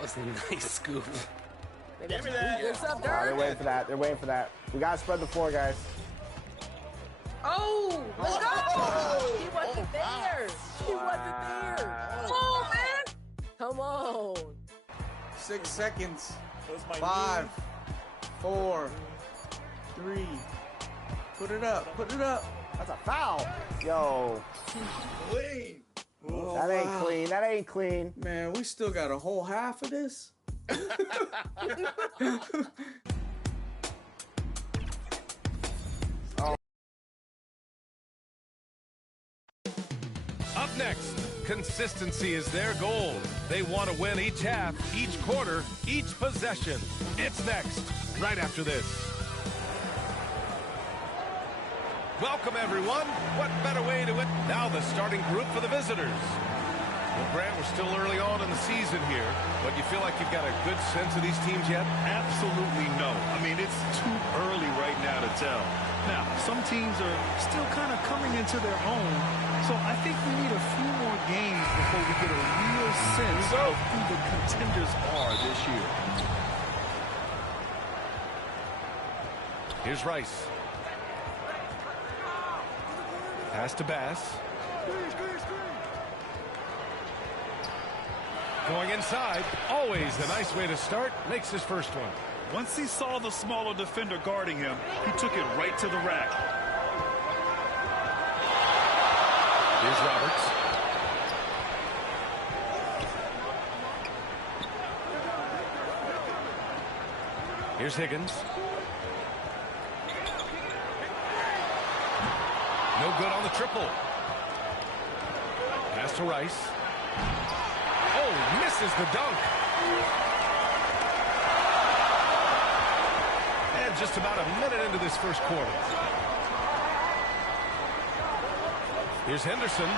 That was a nice scoop. Give me that. What's up, They're Dirk? waiting for that. They're waiting for that. We gotta spread the floor, guys. Oh, let's go. He wasn't there. He wasn't there. Oh, man. Come on. 6 seconds. 5, 4, 3. Put it up. Put it up. That's a foul. Yo. Clean. Oh, That ain't clean. That ain't clean. Man, we still got a whole half of this. Up next, consistency is their goal. They want to win each half, each quarter, each possession. It's next, right after this. Welcome, everyone. What better way to it? Now the starting group for the visitors. Well, Grant, we're still early on in the season here, but you feel like you've got a good sense of these teams yet? Absolutely no. I mean, it's too early right now to tell. Now, some teams are still kind of coming into their own, so I think we need a few more games before we get a real sense of who the contenders are this year. Here's Rice. Pass to Bass. Going inside, always a nice way to start, makes his first one. Once he saw the smaller defender guarding him, he took it right to the rack. Here's Roberts. Here's Higgins. No good on the triple. Pass to Rice. Oh, misses the dunk. And just about a minute into this first quarter. Here's Henderson.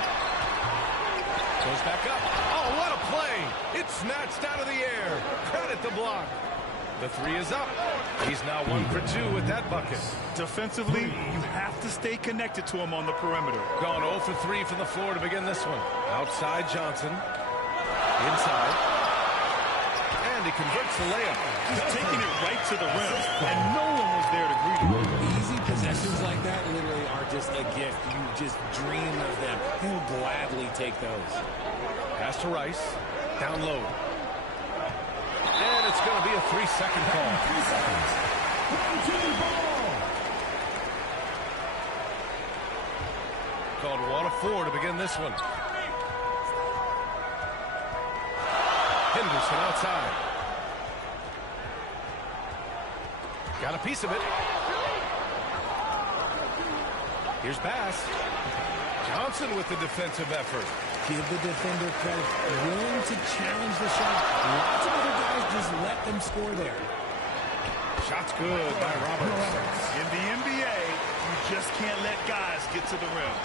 Goes back up. Oh, what a play. It's snatched out of the air. Credit the block. The three is up. He's now 1 for 2 with that bucket. Defensively, you have to stay connected to him on the perimeter. Gone 0 for 3 from the floor to begin this one. Outside Johnson. Inside. And he converts the layup. He's taking it right to the rim, and no one was there to greet him. Easy possessions like that literally are just a gift. You just dream of them. He'll gladly take those. Pass to Rice. Down low. And it's going to be a 3-second call. 3 seconds. Called 1 of 4 to begin this one. Henderson outside. Got a piece of it. Here's Bass. Johnson with the defensive effort. Give the defender credit. Willing to challenge the shot. Lots of other guys just let them score there. Shot's good by Roberts. In the NBA, you just can't let guys get to the rim.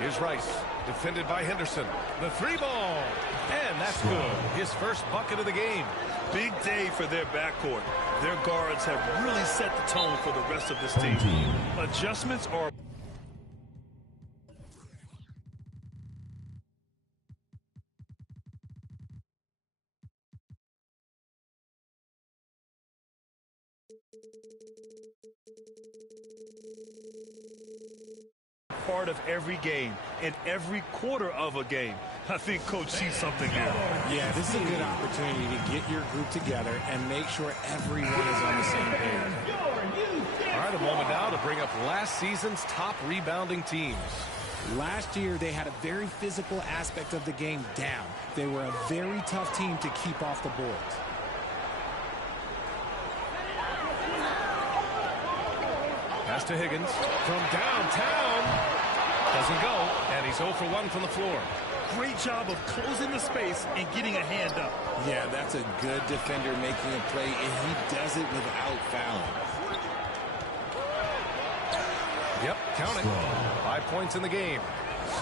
Here's Rice, defended by Henderson. The 3-ball, and that's good. His first bucket of the game. Big day for their backcourt. Their guards have really set the tone for the rest of this team. Adjustments are... part of every game, in every quarter of a game. I think Coach sees something here. Yeah, this is a good opportunity to get your group together and make sure everyone is on the same page. All right, a moment now to bring up last season's top rebounding teams. Last year, they had a very physical aspect of the game down. They were a very tough team to keep off the boards. Pass to Higgins from downtown. Doesn't go, and he's 0 for 1 from the floor. Great job of closing the space and getting a hand up. Yeah, that's a good defender making a play, and he does it without fouling. Yep, counting. 5 points in the game.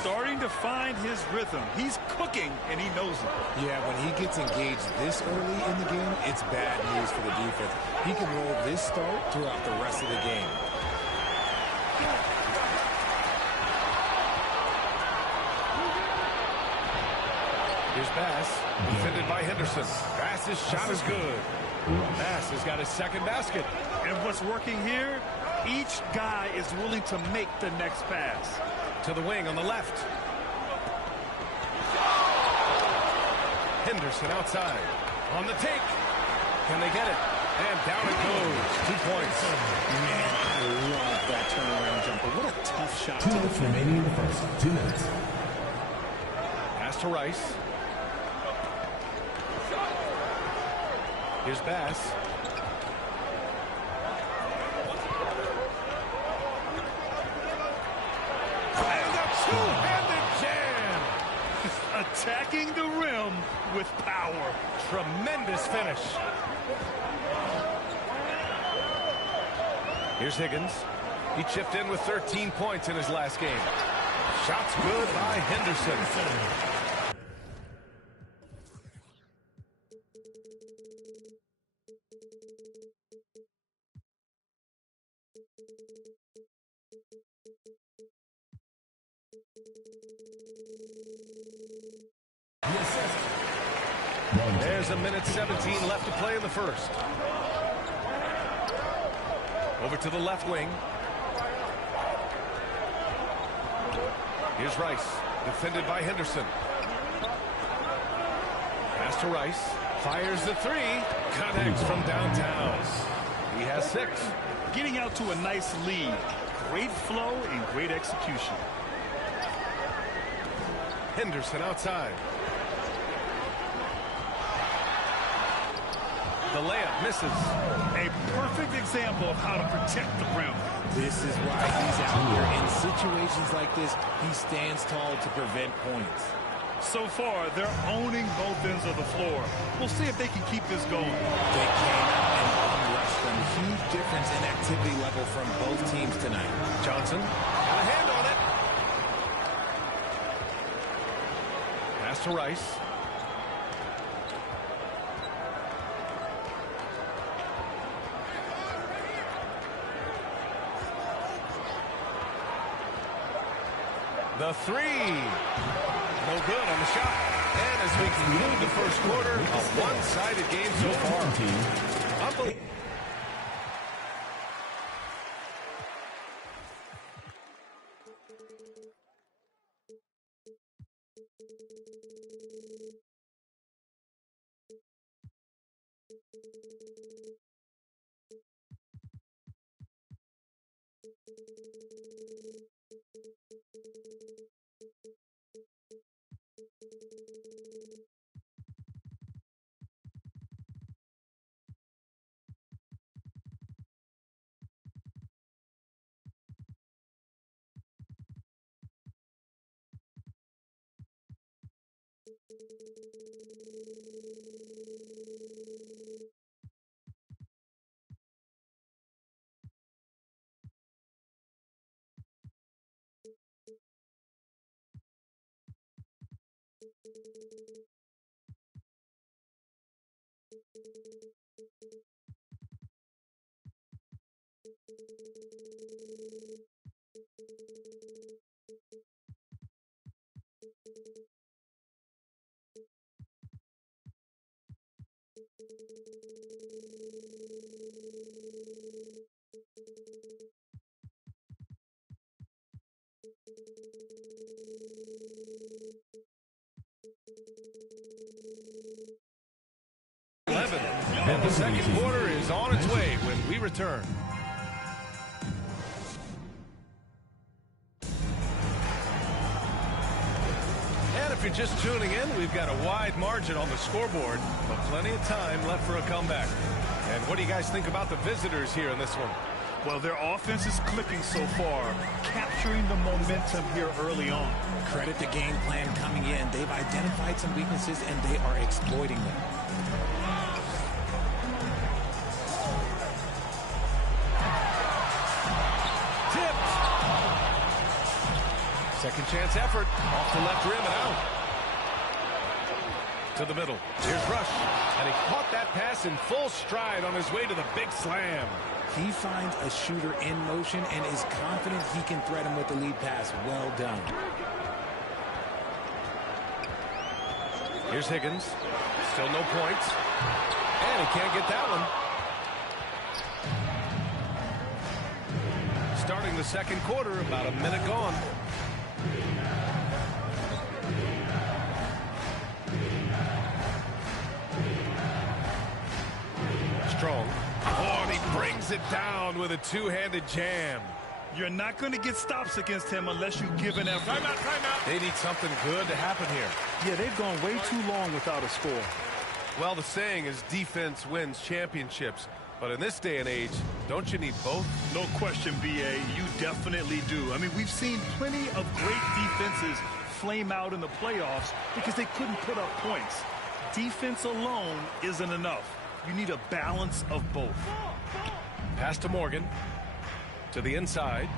Starting to find his rhythm. He's cooking, and he knows it. Yeah, when he gets engaged this early in the game, it's bad news for the defense. He can roll this start throughout the rest of the game. Here's Bass, defended by Henderson. Bass's shot is good. Bass has got his second basket. And what's working here, each guy is willing to make the next pass. To the wing on the left. Henderson outside. On the take. Can they get it? And down it goes. 2 points. Man, I love that turnaround jumper. What a tough shot. 2 minutes remaining in the first. 2 minutes. Pass to Rice. Here's Bass. And a two-handed jam. Attacking the rim with power. Tremendous finish. Here's Higgins. He chipped in with 13 points in his last game. Shots good by Henderson. There's a minute 17 left to play in the first. Over to the left wing. Here's Rice, defended by Henderson. Pass to Rice. Fires the three. Connects from downtown. He has 6. Getting out to a nice lead. Great flow and great execution. Henderson outside. The layup misses. A perfect example of how to protect the rim. This is why he's out here. In situations like this, he stands tall to prevent points. So far, they're owning both ends of the floor. We'll see if they can keep this going. They came out and unrushed them. Huge difference in activity level from both teams tonight. Johnson got a hand on it. Pass to Rice. The three. No good on the shot. And as we conclude the first quarter, a one-sided game so far. Unbelievable. And the second quarter is on its way when we return. And if you're just tuning in, we've got a wide margin on the scoreboard, but plenty of time left for a comeback. And what do you guys think about the visitors here in this one? Well, their offense is clicking so far, capturing the momentum here early on. Credit the game plan coming in. They've identified some weaknesses, and they are exploiting them. Tipped. Second chance effort. Off the left rim and out. To the middle. Here's Rush. And he caught that pass in full stride on his way to the big slam. He finds a shooter in motion and is confident he can threat him with the lead pass. Well done. Here's Higgins. Still no points. And he can't get that one. Starting the second quarter, about a minute gone. Strong. Oh, and he brings it down with a two-handed jam. You're not going to get stops against him unless you give an effort. Time out, time out. They need something good to happen here. Yeah, they've gone way too long without a score. Well, the saying is defense wins championships. But in this day and age, don't you need both? No question, B.A. You definitely do. I mean, we've seen plenty of great defenses flame out in the playoffs because they couldn't put up points. Defense alone isn't enough. You need a balance of both. Pass to Morgan. To the inside.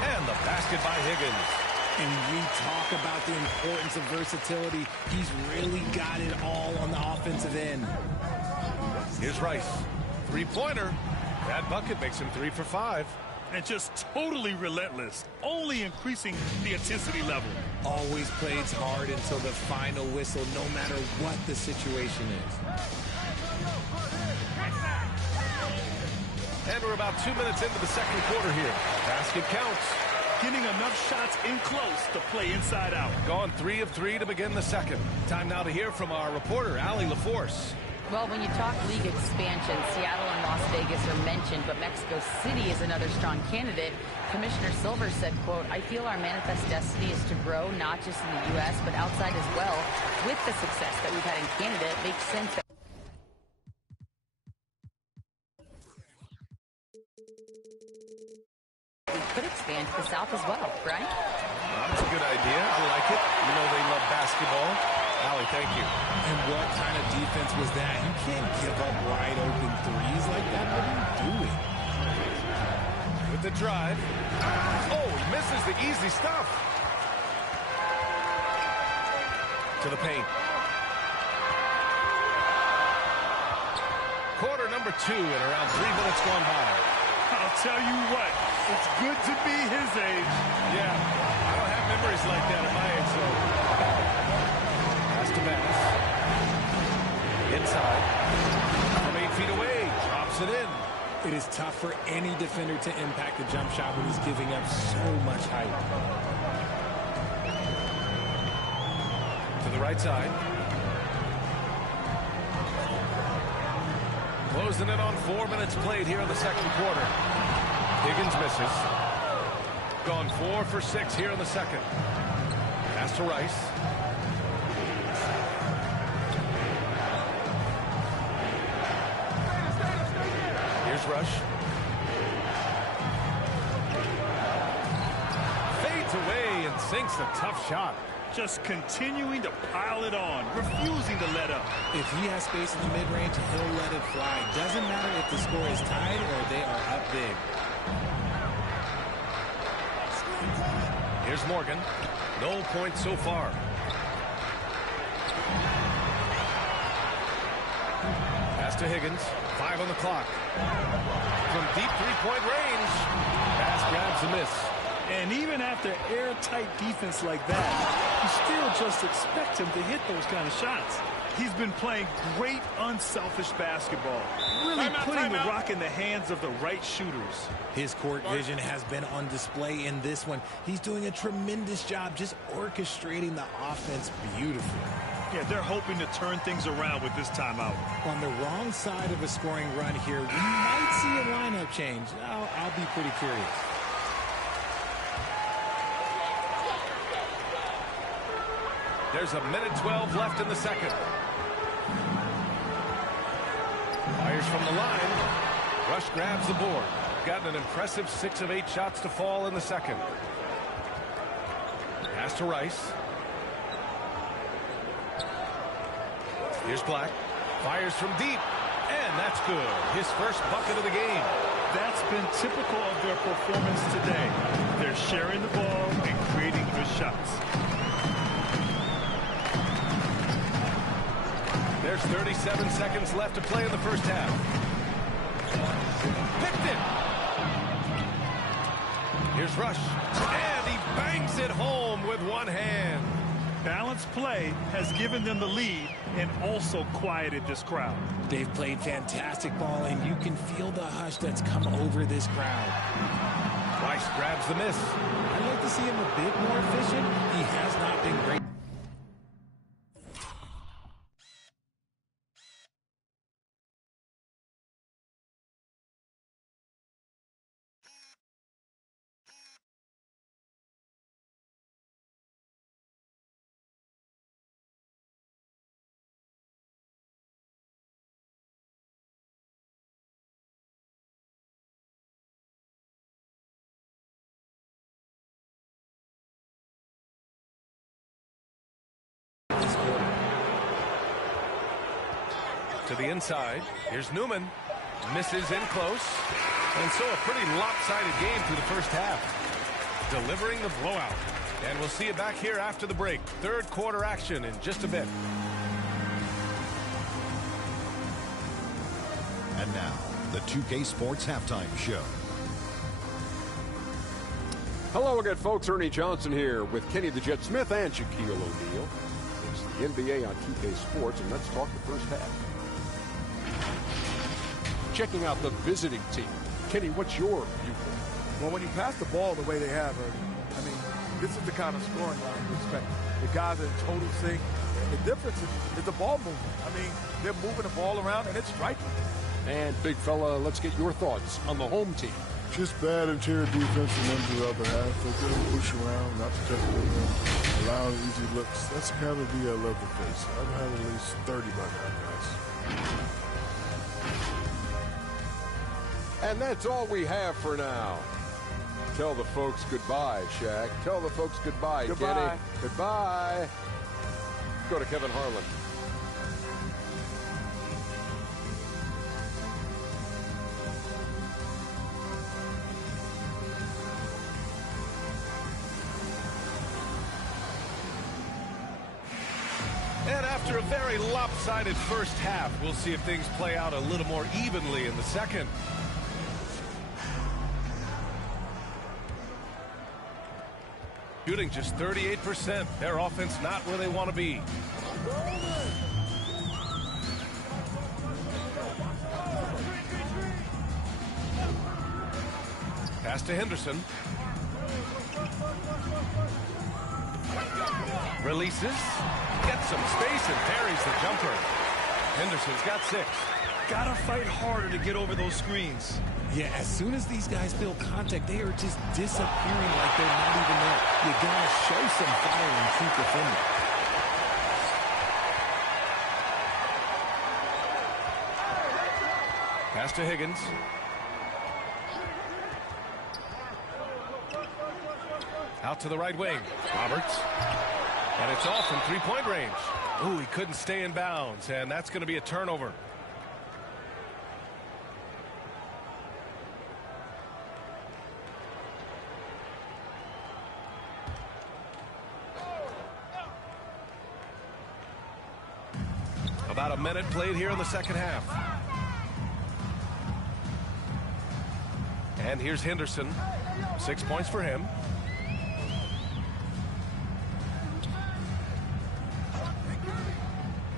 And the basket by Higgins. And we talk about the importance of versatility. He's really got it all on the offensive end. Here's Rice. Three-pointer. That bucket makes him 3 for 5. And just totally relentless, only increasing the intensity level. Always plays hard until the final whistle, no matter what the situation is. And we're about 2 minutes into the second quarter here. Basket counts. Getting enough shots in close to play inside out. Gone 3 of 3 to begin the second. Time now to hear from our reporter, Allie LaForce. Well, when you talk league expansion, Seattle and Las Vegas are mentioned, but Mexico City is another strong candidate. Commissioner Silver said, quote, "I feel our manifest destiny is to grow not just in the U.S., but outside as well. With the success that we've had in Canada, it makes sense that we could expand to the South as well, right?" That's a good idea. I like it. You know they love basketball. Allie, thank you. And what kind of defense was that? You can't give up wide open threes like that. What are you doing? With the drive. Oh, he misses the easy stuff. To the paint. Quarter number 2 and around 3 minutes gone by. I'll tell you what, it's good to be his age. Yeah, I don't have memories like that at my age, so. Pass to Bass. Inside. From 8 feet away, drops it in. It is tough for any defender to impact the jump shot when he's giving up so much height. To the right side. Closing in on 4 minutes played here in the second quarter. Higgins misses. Gone 4 for 6 here in the second. Pass to Rice. Here's Rush. Fades away and sinks a tough shot. Just continuing to pile it on, refusing to let up. If he has space in the mid-range, he'll let it fly. Doesn't matter if the score is tied or they are up big. Here's Morgan. No points so far. Pass to Higgins. 5 on the clock. From deep three-point range. Pass grabs a miss. And even after airtight defense like that, you still just expect him to hit those kind of shots. He's been playing great, unselfish basketball. Really putting the rock in the hands of the right shooters. His court vision has been on display in this one. He's doing a tremendous job just orchestrating the offense beautifully. Yeah, they're hoping to turn things around with this timeout. On the wrong side of a scoring run here, we might see a lineup change. I'll be pretty curious. There's a minute 12 left in the second. Fires from the line. Rush grabs the board. gotten an impressive 6 of 8 shots to fall in the second. Pass to Rice. Here's Black. Fires from deep. And that's good. His first bucket of the game. That's been typical of their performance today. They're sharing the ball and creating good shots. There's 37 seconds left to play in the first half. Picked it. Here's Rush. And he bangs it home with one hand. Balanced play has given them the lead and also quieted this crowd. They've played fantastic ball, and you can feel the hush that's come over this crowd. Rice grabs the miss. I'd like to see him a bit more efficient. He has not been great. To the inside. Here's Newman. Misses in close. And so a pretty lopsided game through the first half. Delivering the blowout. And we'll see you back here after the break. Third quarter action in just a bit. And now, the 2K Sports Halftime Show. Hello again, folks. Ernie Johnson here with Kenny the Jet Smith and Shaquille O'Neal. It's the NBA on 2K Sports, and let's talk the first half. Checking out the visiting team. Kenny, what's your viewpoint? Well, when you pass the ball the way they have, I mean, this is the kind of scoring line you expect. The guys are in total sync. The difference is the ball movement. I mean, they're moving the ball around, and it's striking. And, big fella, let's get your thoughts on the home team. Just bad interior defense from them to the other half. They couldn't push around, not protect the rim, allowing easy looks. That's the kind of D I love to face. I've had at least 30 by now, guys. And that's all we have for now. Tell the folks goodbye, Shaq. Tell the folks goodbye, Goodbye. Kenny. Goodbye. Go to Kevin Harlan. And after a very lopsided first half, we'll see if things play out a little more evenly in the second. Shooting just 38%. Their offense not where they want to be. Pass to Henderson. Releases. Gets some space and buries the jumper. Henderson's got 6. Gotta fight harder to get over those screens. Yeah, as soon as these guys feel contact, they are just disappearing like they're not even there. You gotta show some fire and keep defending. Pass to Higgins. Out to the right wing. Roberts. And it's off from three-point range. Ooh, he couldn't stay in bounds, and that's going to be a turnover. About a minute played here in the second half. And here's Henderson. 6 points for him.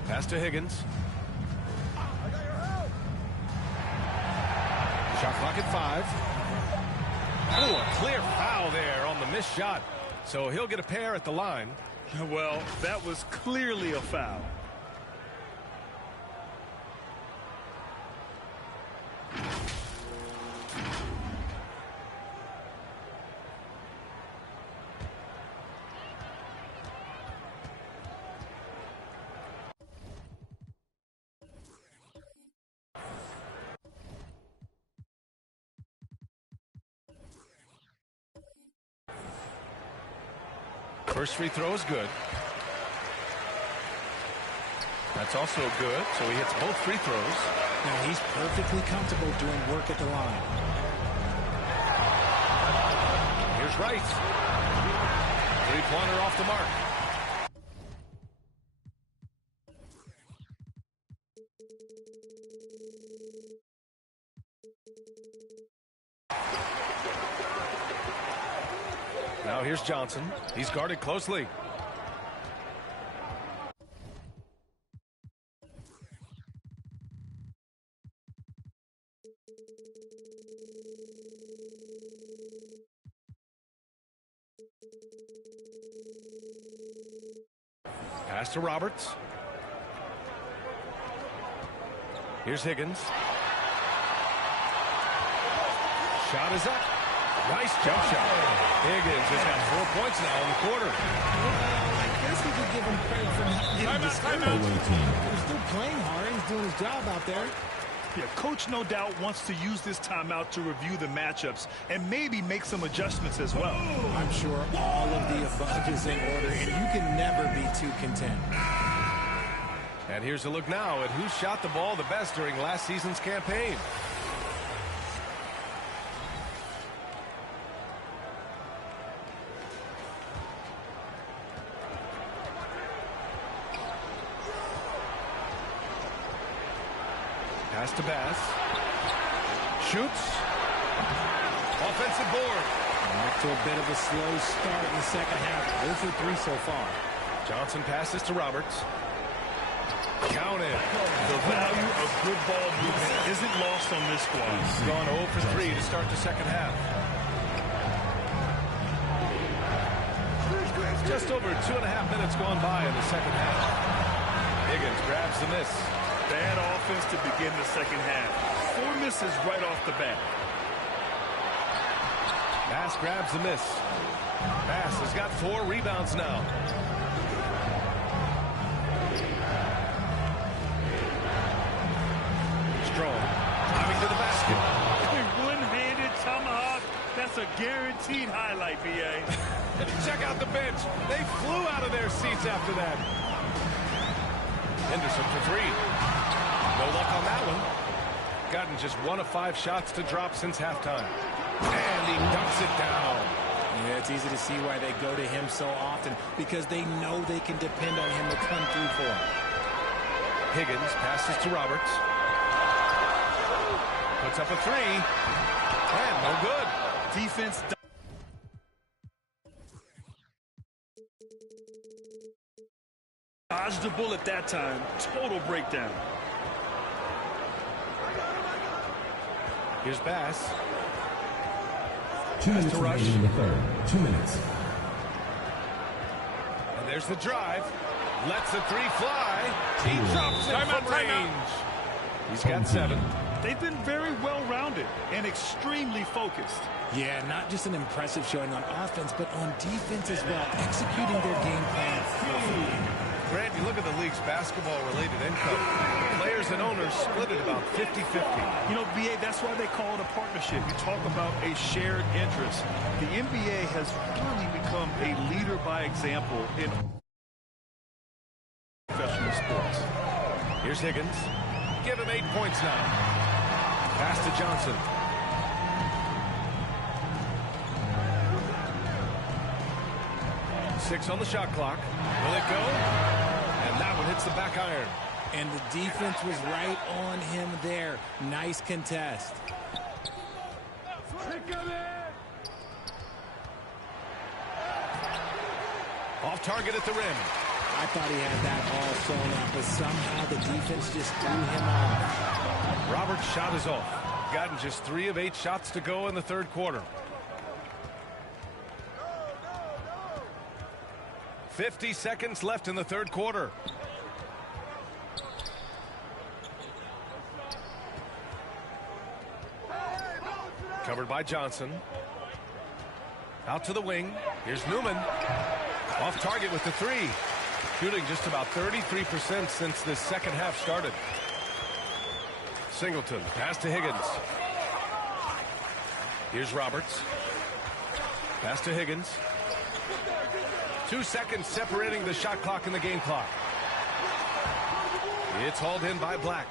Pass to Higgins. Shot clock at 5. Oh, a clear foul there on the missed shot. So he'll get a pair at the line. Well, that was clearly a foul. First free throw is good. That's also good, so he hits both free throws. Now he's perfectly comfortable doing work at the line. Here's Rice. Three-pointer off the mark. Now here's Johnson. He's guarded closely. Pass to Roberts. Here's Higgins. Shot is up. Nice jump shot. Higgins has got 4 points now in the quarter. Well, I guess we could give him credit for not getting discouraged. He's still playing hard. He's doing his job out there. Yeah, coach no doubt wants to use this timeout to review the matchups and maybe make some adjustments as well. I'm sure all of the above is in order, and you can never be too content. And here's a look now at who shot the ball the best during last season's campaign. Pass to Bass. Shoots. Offensive board. Off to a bit of a slow start in the second half. 0 for 3 so far. Johnson passes to Roberts. Counted. The value of good ball movement isn't lost on this squad. Gone 0 for 3 to start the second half. Just over 2.5 minutes gone by in the second half. Higgins grabs the miss. Bad offense to begin the second half. 4 misses right off the bat. Bass grabs the miss. Bass has got 4 rebounds now. Strong. Driving to the basket. A one-handed tomahawk. That's a guaranteed highlight, BA. Check out the bench. They flew out of their seats after that. Henderson for 3. No luck on that one. Gotten just 1 of 5 shots to drop since halftime. And he dunks it down. Yeah, it's easy to see why they go to him so often, because they know they can depend on him to come through for them. Higgins passes to Roberts. Puts up a 3. And no good. Defense. Dodged the bullet that time. Total breakdown. Here's Bass. 2 minutes remaining in the third. 2 minutes. And there's the drive. Lets the 3 fly. He drops it from range. He's got 7. They've been very well-rounded and extremely focused. Yeah, not just an impressive showing on offense, but on defense as well, executing their game plan perfectly. Grant, you look at the league's basketball-related income. Players and owners split it about 50-50. You know, BA, that's why they call it a partnership. You talk about a shared interest. The NBA has really become a leader by example in professional sports. Here's Higgins. Give him 8 points now. Pass to Johnson. Six on the shot clock. Will it go? And that one hits the back iron. And the defense was right on him there. Nice contest. Off target at the rim. I thought he had that all sewn up, but somehow the defense just threw him off. Roberts' shot is off. Gotten just 3 of 8 shots to go in the third quarter. 50 seconds left in the third quarter. Covered by Johnson. Out to the wing. Here's Newman. Off target with the 3. Shooting just about 33% since this second half started. Singleton. Pass to Higgins. Here's Roberts. Pass to Higgins. 2 seconds separating the shot clock and the game clock. It's hauled in by Black.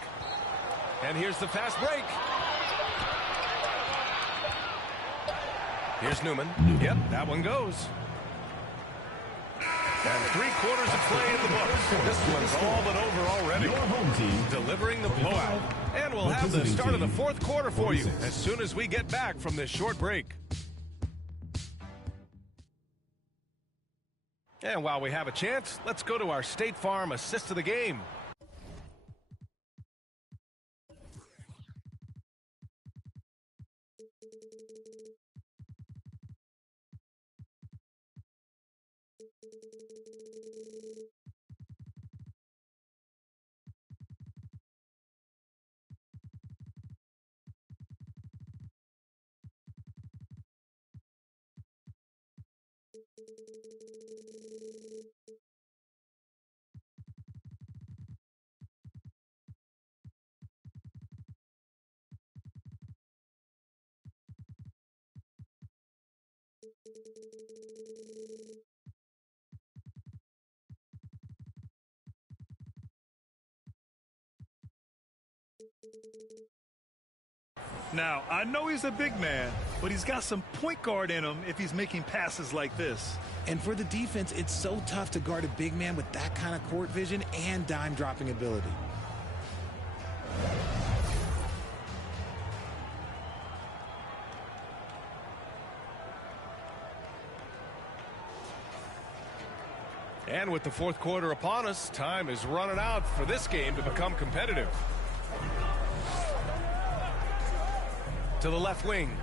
And here's the fast break. Here's Newman. Yep, that one goes. And 3/4 of play in the books. This one's all but over already. Your home team delivering the blowout. And we'll have the start of the fourth quarter for you as soon as we get back from this short break. And while we have a chance, let's go to our State Farm assist of the game. Now, I know he's a big man, but he's got some point guard in him if he's making passes like this. And for the defense, it's so tough to guard a big man with that kind of court vision and dime dropping ability. And with the fourth quarter upon us, time is running out for this game to become competitive. To the left wing.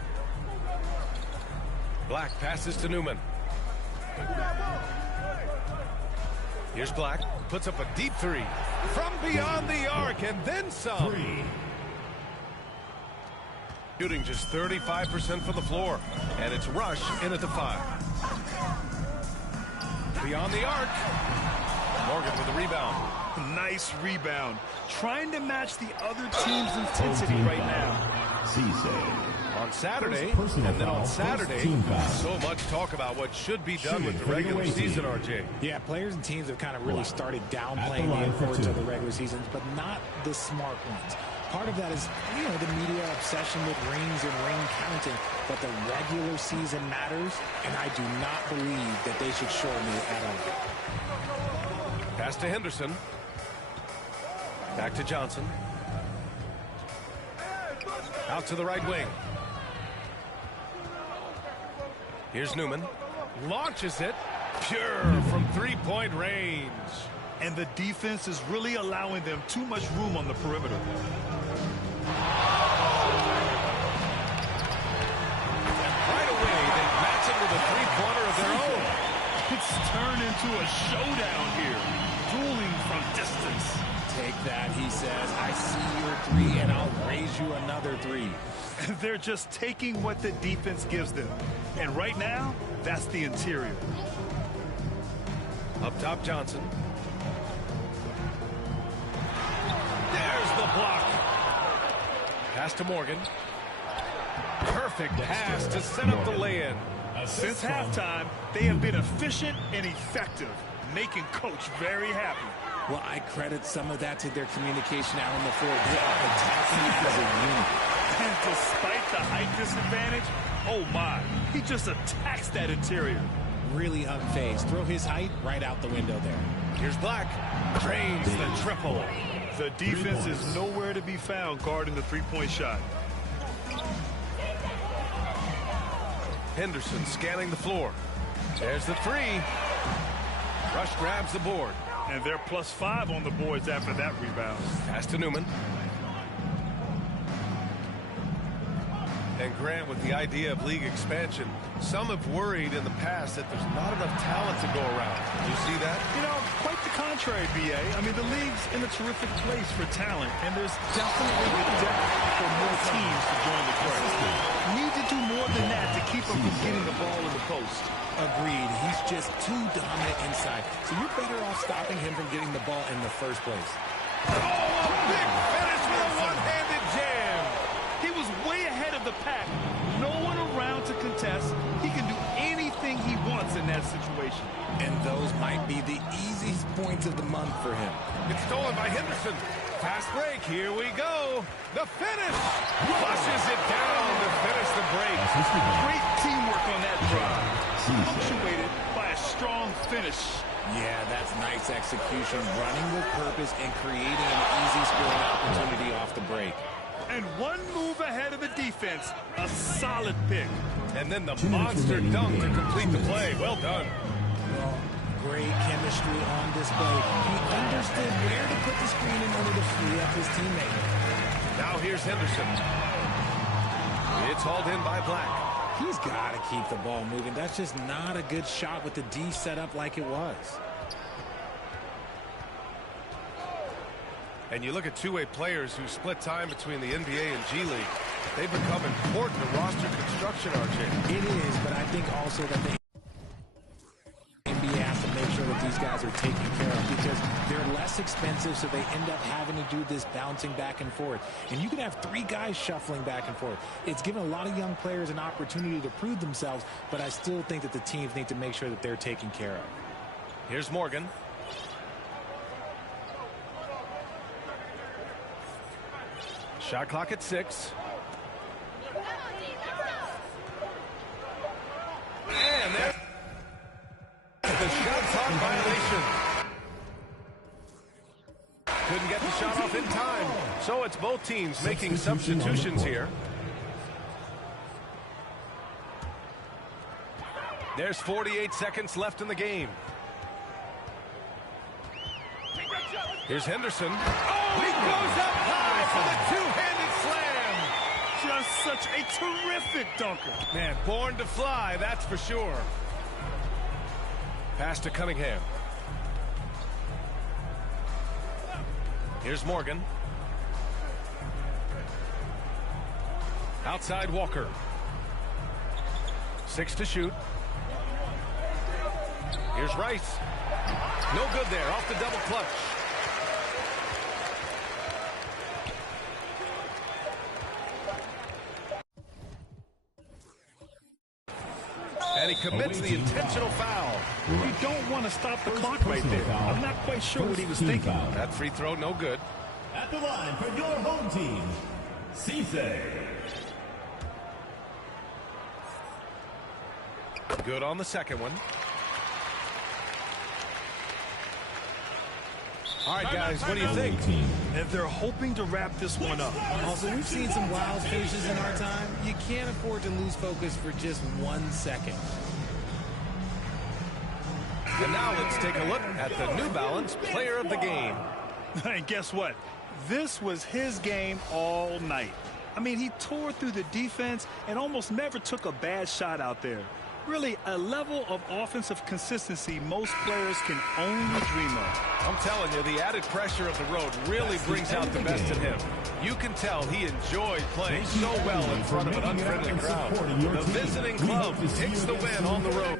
Black passes to Newman. Here's Black. Puts up a deep three. From beyond the arc and then some. Shooting just 35% from the floor. And it's Rush in at the 5. Beyond the arc. Morgan with the rebound. Nice rebound. Trying to match the other team's intensity right now. On Saturday, and then on Saturday, so much talk about what should be done with the regular season, RJ. Yeah, players and teams have kind of really started downplaying the importance of the regular seasons, but not the smart ones. Part of that is, you know, the media obsession with rings and ring counting, but the regular season matters, and I do not believe that they should shorten it at all. Pass to Henderson. Back to Johnson. Out to the right wing. Here's Newman. Launches it. Pure from three-point range. And the defense is really allowing them too much room on the perimeter. Right away, they match it with a three-pointer of their own. It's turned into a showdown here. Dueling from distance. Take that, he says. I see your three, and I'll raise you another three. They're just taking what the defense gives them. And right now, that's the interior. Up top, Johnson. There's the block. Pass to Morgan. Perfect pass to set up the lay-in. Since halftime, they have been efficient and effective, making Coach very happy. Well, I credit some of that to their communication out on the floor. They are attacking as a unit. And despite the height disadvantage, oh my, he just attacks that interior. Really unfazed. Throw his height right out the window there. Here's Black. Drains the triple. The defense is nowhere to be found guarding the three-point shot. Henderson scanning the floor. There's the three. Rush grabs the board. And they're +5 on the boards after that rebound. Pass to Newman. And Grant, with the idea of league expansion, some have worried in the past that there's not enough talent to go around. Do you see that? You know, quite the contrary, B.A. I mean, the league's in a terrific place for talent, and there's definitely the depth for more teams to join the fray. Need to do more than that to keep him from getting the ball in the post. Agreed. He's just too dominant inside. So you're better off stopping him from getting the ball in the first place. Oh, a big finish with a one-handed jam. He was way ahead of the pack. No one around to contest. He can do anything he wants in that situation. And those might be the easiest points of the month for him. It's stolen by Henderson. Fast break. Here we go. The finish. Flushes it down to finish the break. Great teamwork on that drive. Punctuated by a strong finish. Yeah, that's nice execution, running with purpose and creating an easy scoring opportunity off the break. And one move ahead of the defense. A solid pick. And then the monster dunk to complete the play. Well done. Well, great chemistry on display. He understood where to put the screen in order to free up his teammate. Now here's Henderson. It's hauled in by Black. He's got to keep the ball moving. That's just not a good shot with the D set up like it was. And you look at two-way players who split time between the NBA and G League. They've become important to roster construction, RJ. It is, but I think also that the NBA has to make sure that these guys are taken care of because they're less expensive, so they end up having to do this bouncing back and forth. And you can have three guys shuffling back and forth. It's given a lot of young players an opportunity to prove themselves, but I still think that the teams need to make sure that they're taken care of. Here's Morgan. Shot clock at 6. And there's the shot clock violation. Couldn't get the shot off in time. So it's both teams making substitutions here. There's 48 seconds left in the game. Here's Henderson. Oh, he goes up high for the two-handed slam. Just such a terrific dunker. Man, born to fly, that's for sure. Pass to Cunningham. Here's Morgan. Outside Walker. 6 to shoot. Here's Rice. No good there, off the double clutch. And he commits the intentional foul. You don't want to stop the clock right there. I'm not quite sure what he was thinking. That free throw, no good. At the line for your home team, Ncaa. Good on the second one. All right, guys, what do you think? And they're hoping to wrap this one up. Also, we've seen some wild finishes in our time. You can't afford to lose focus for just 1 second. And now let's take a look at the New Balance Player of the Game. And guess what? This was his game all night. I mean, he tore through the defense and almost never took a bad shot out there. Really, a level of offensive consistency most players can only dream of. I'm telling you, the added pressure of the road really brings out the best in him. You can tell he enjoyed playing so well in front of an unfriendly crowd. The visiting club takes the win on the road.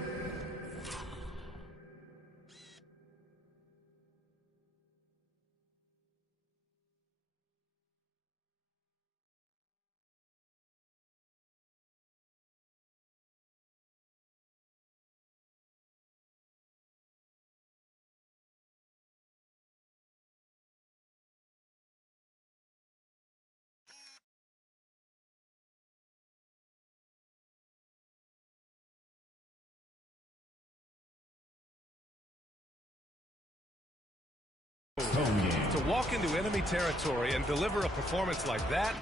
To walk into enemy territory and deliver a performance like that,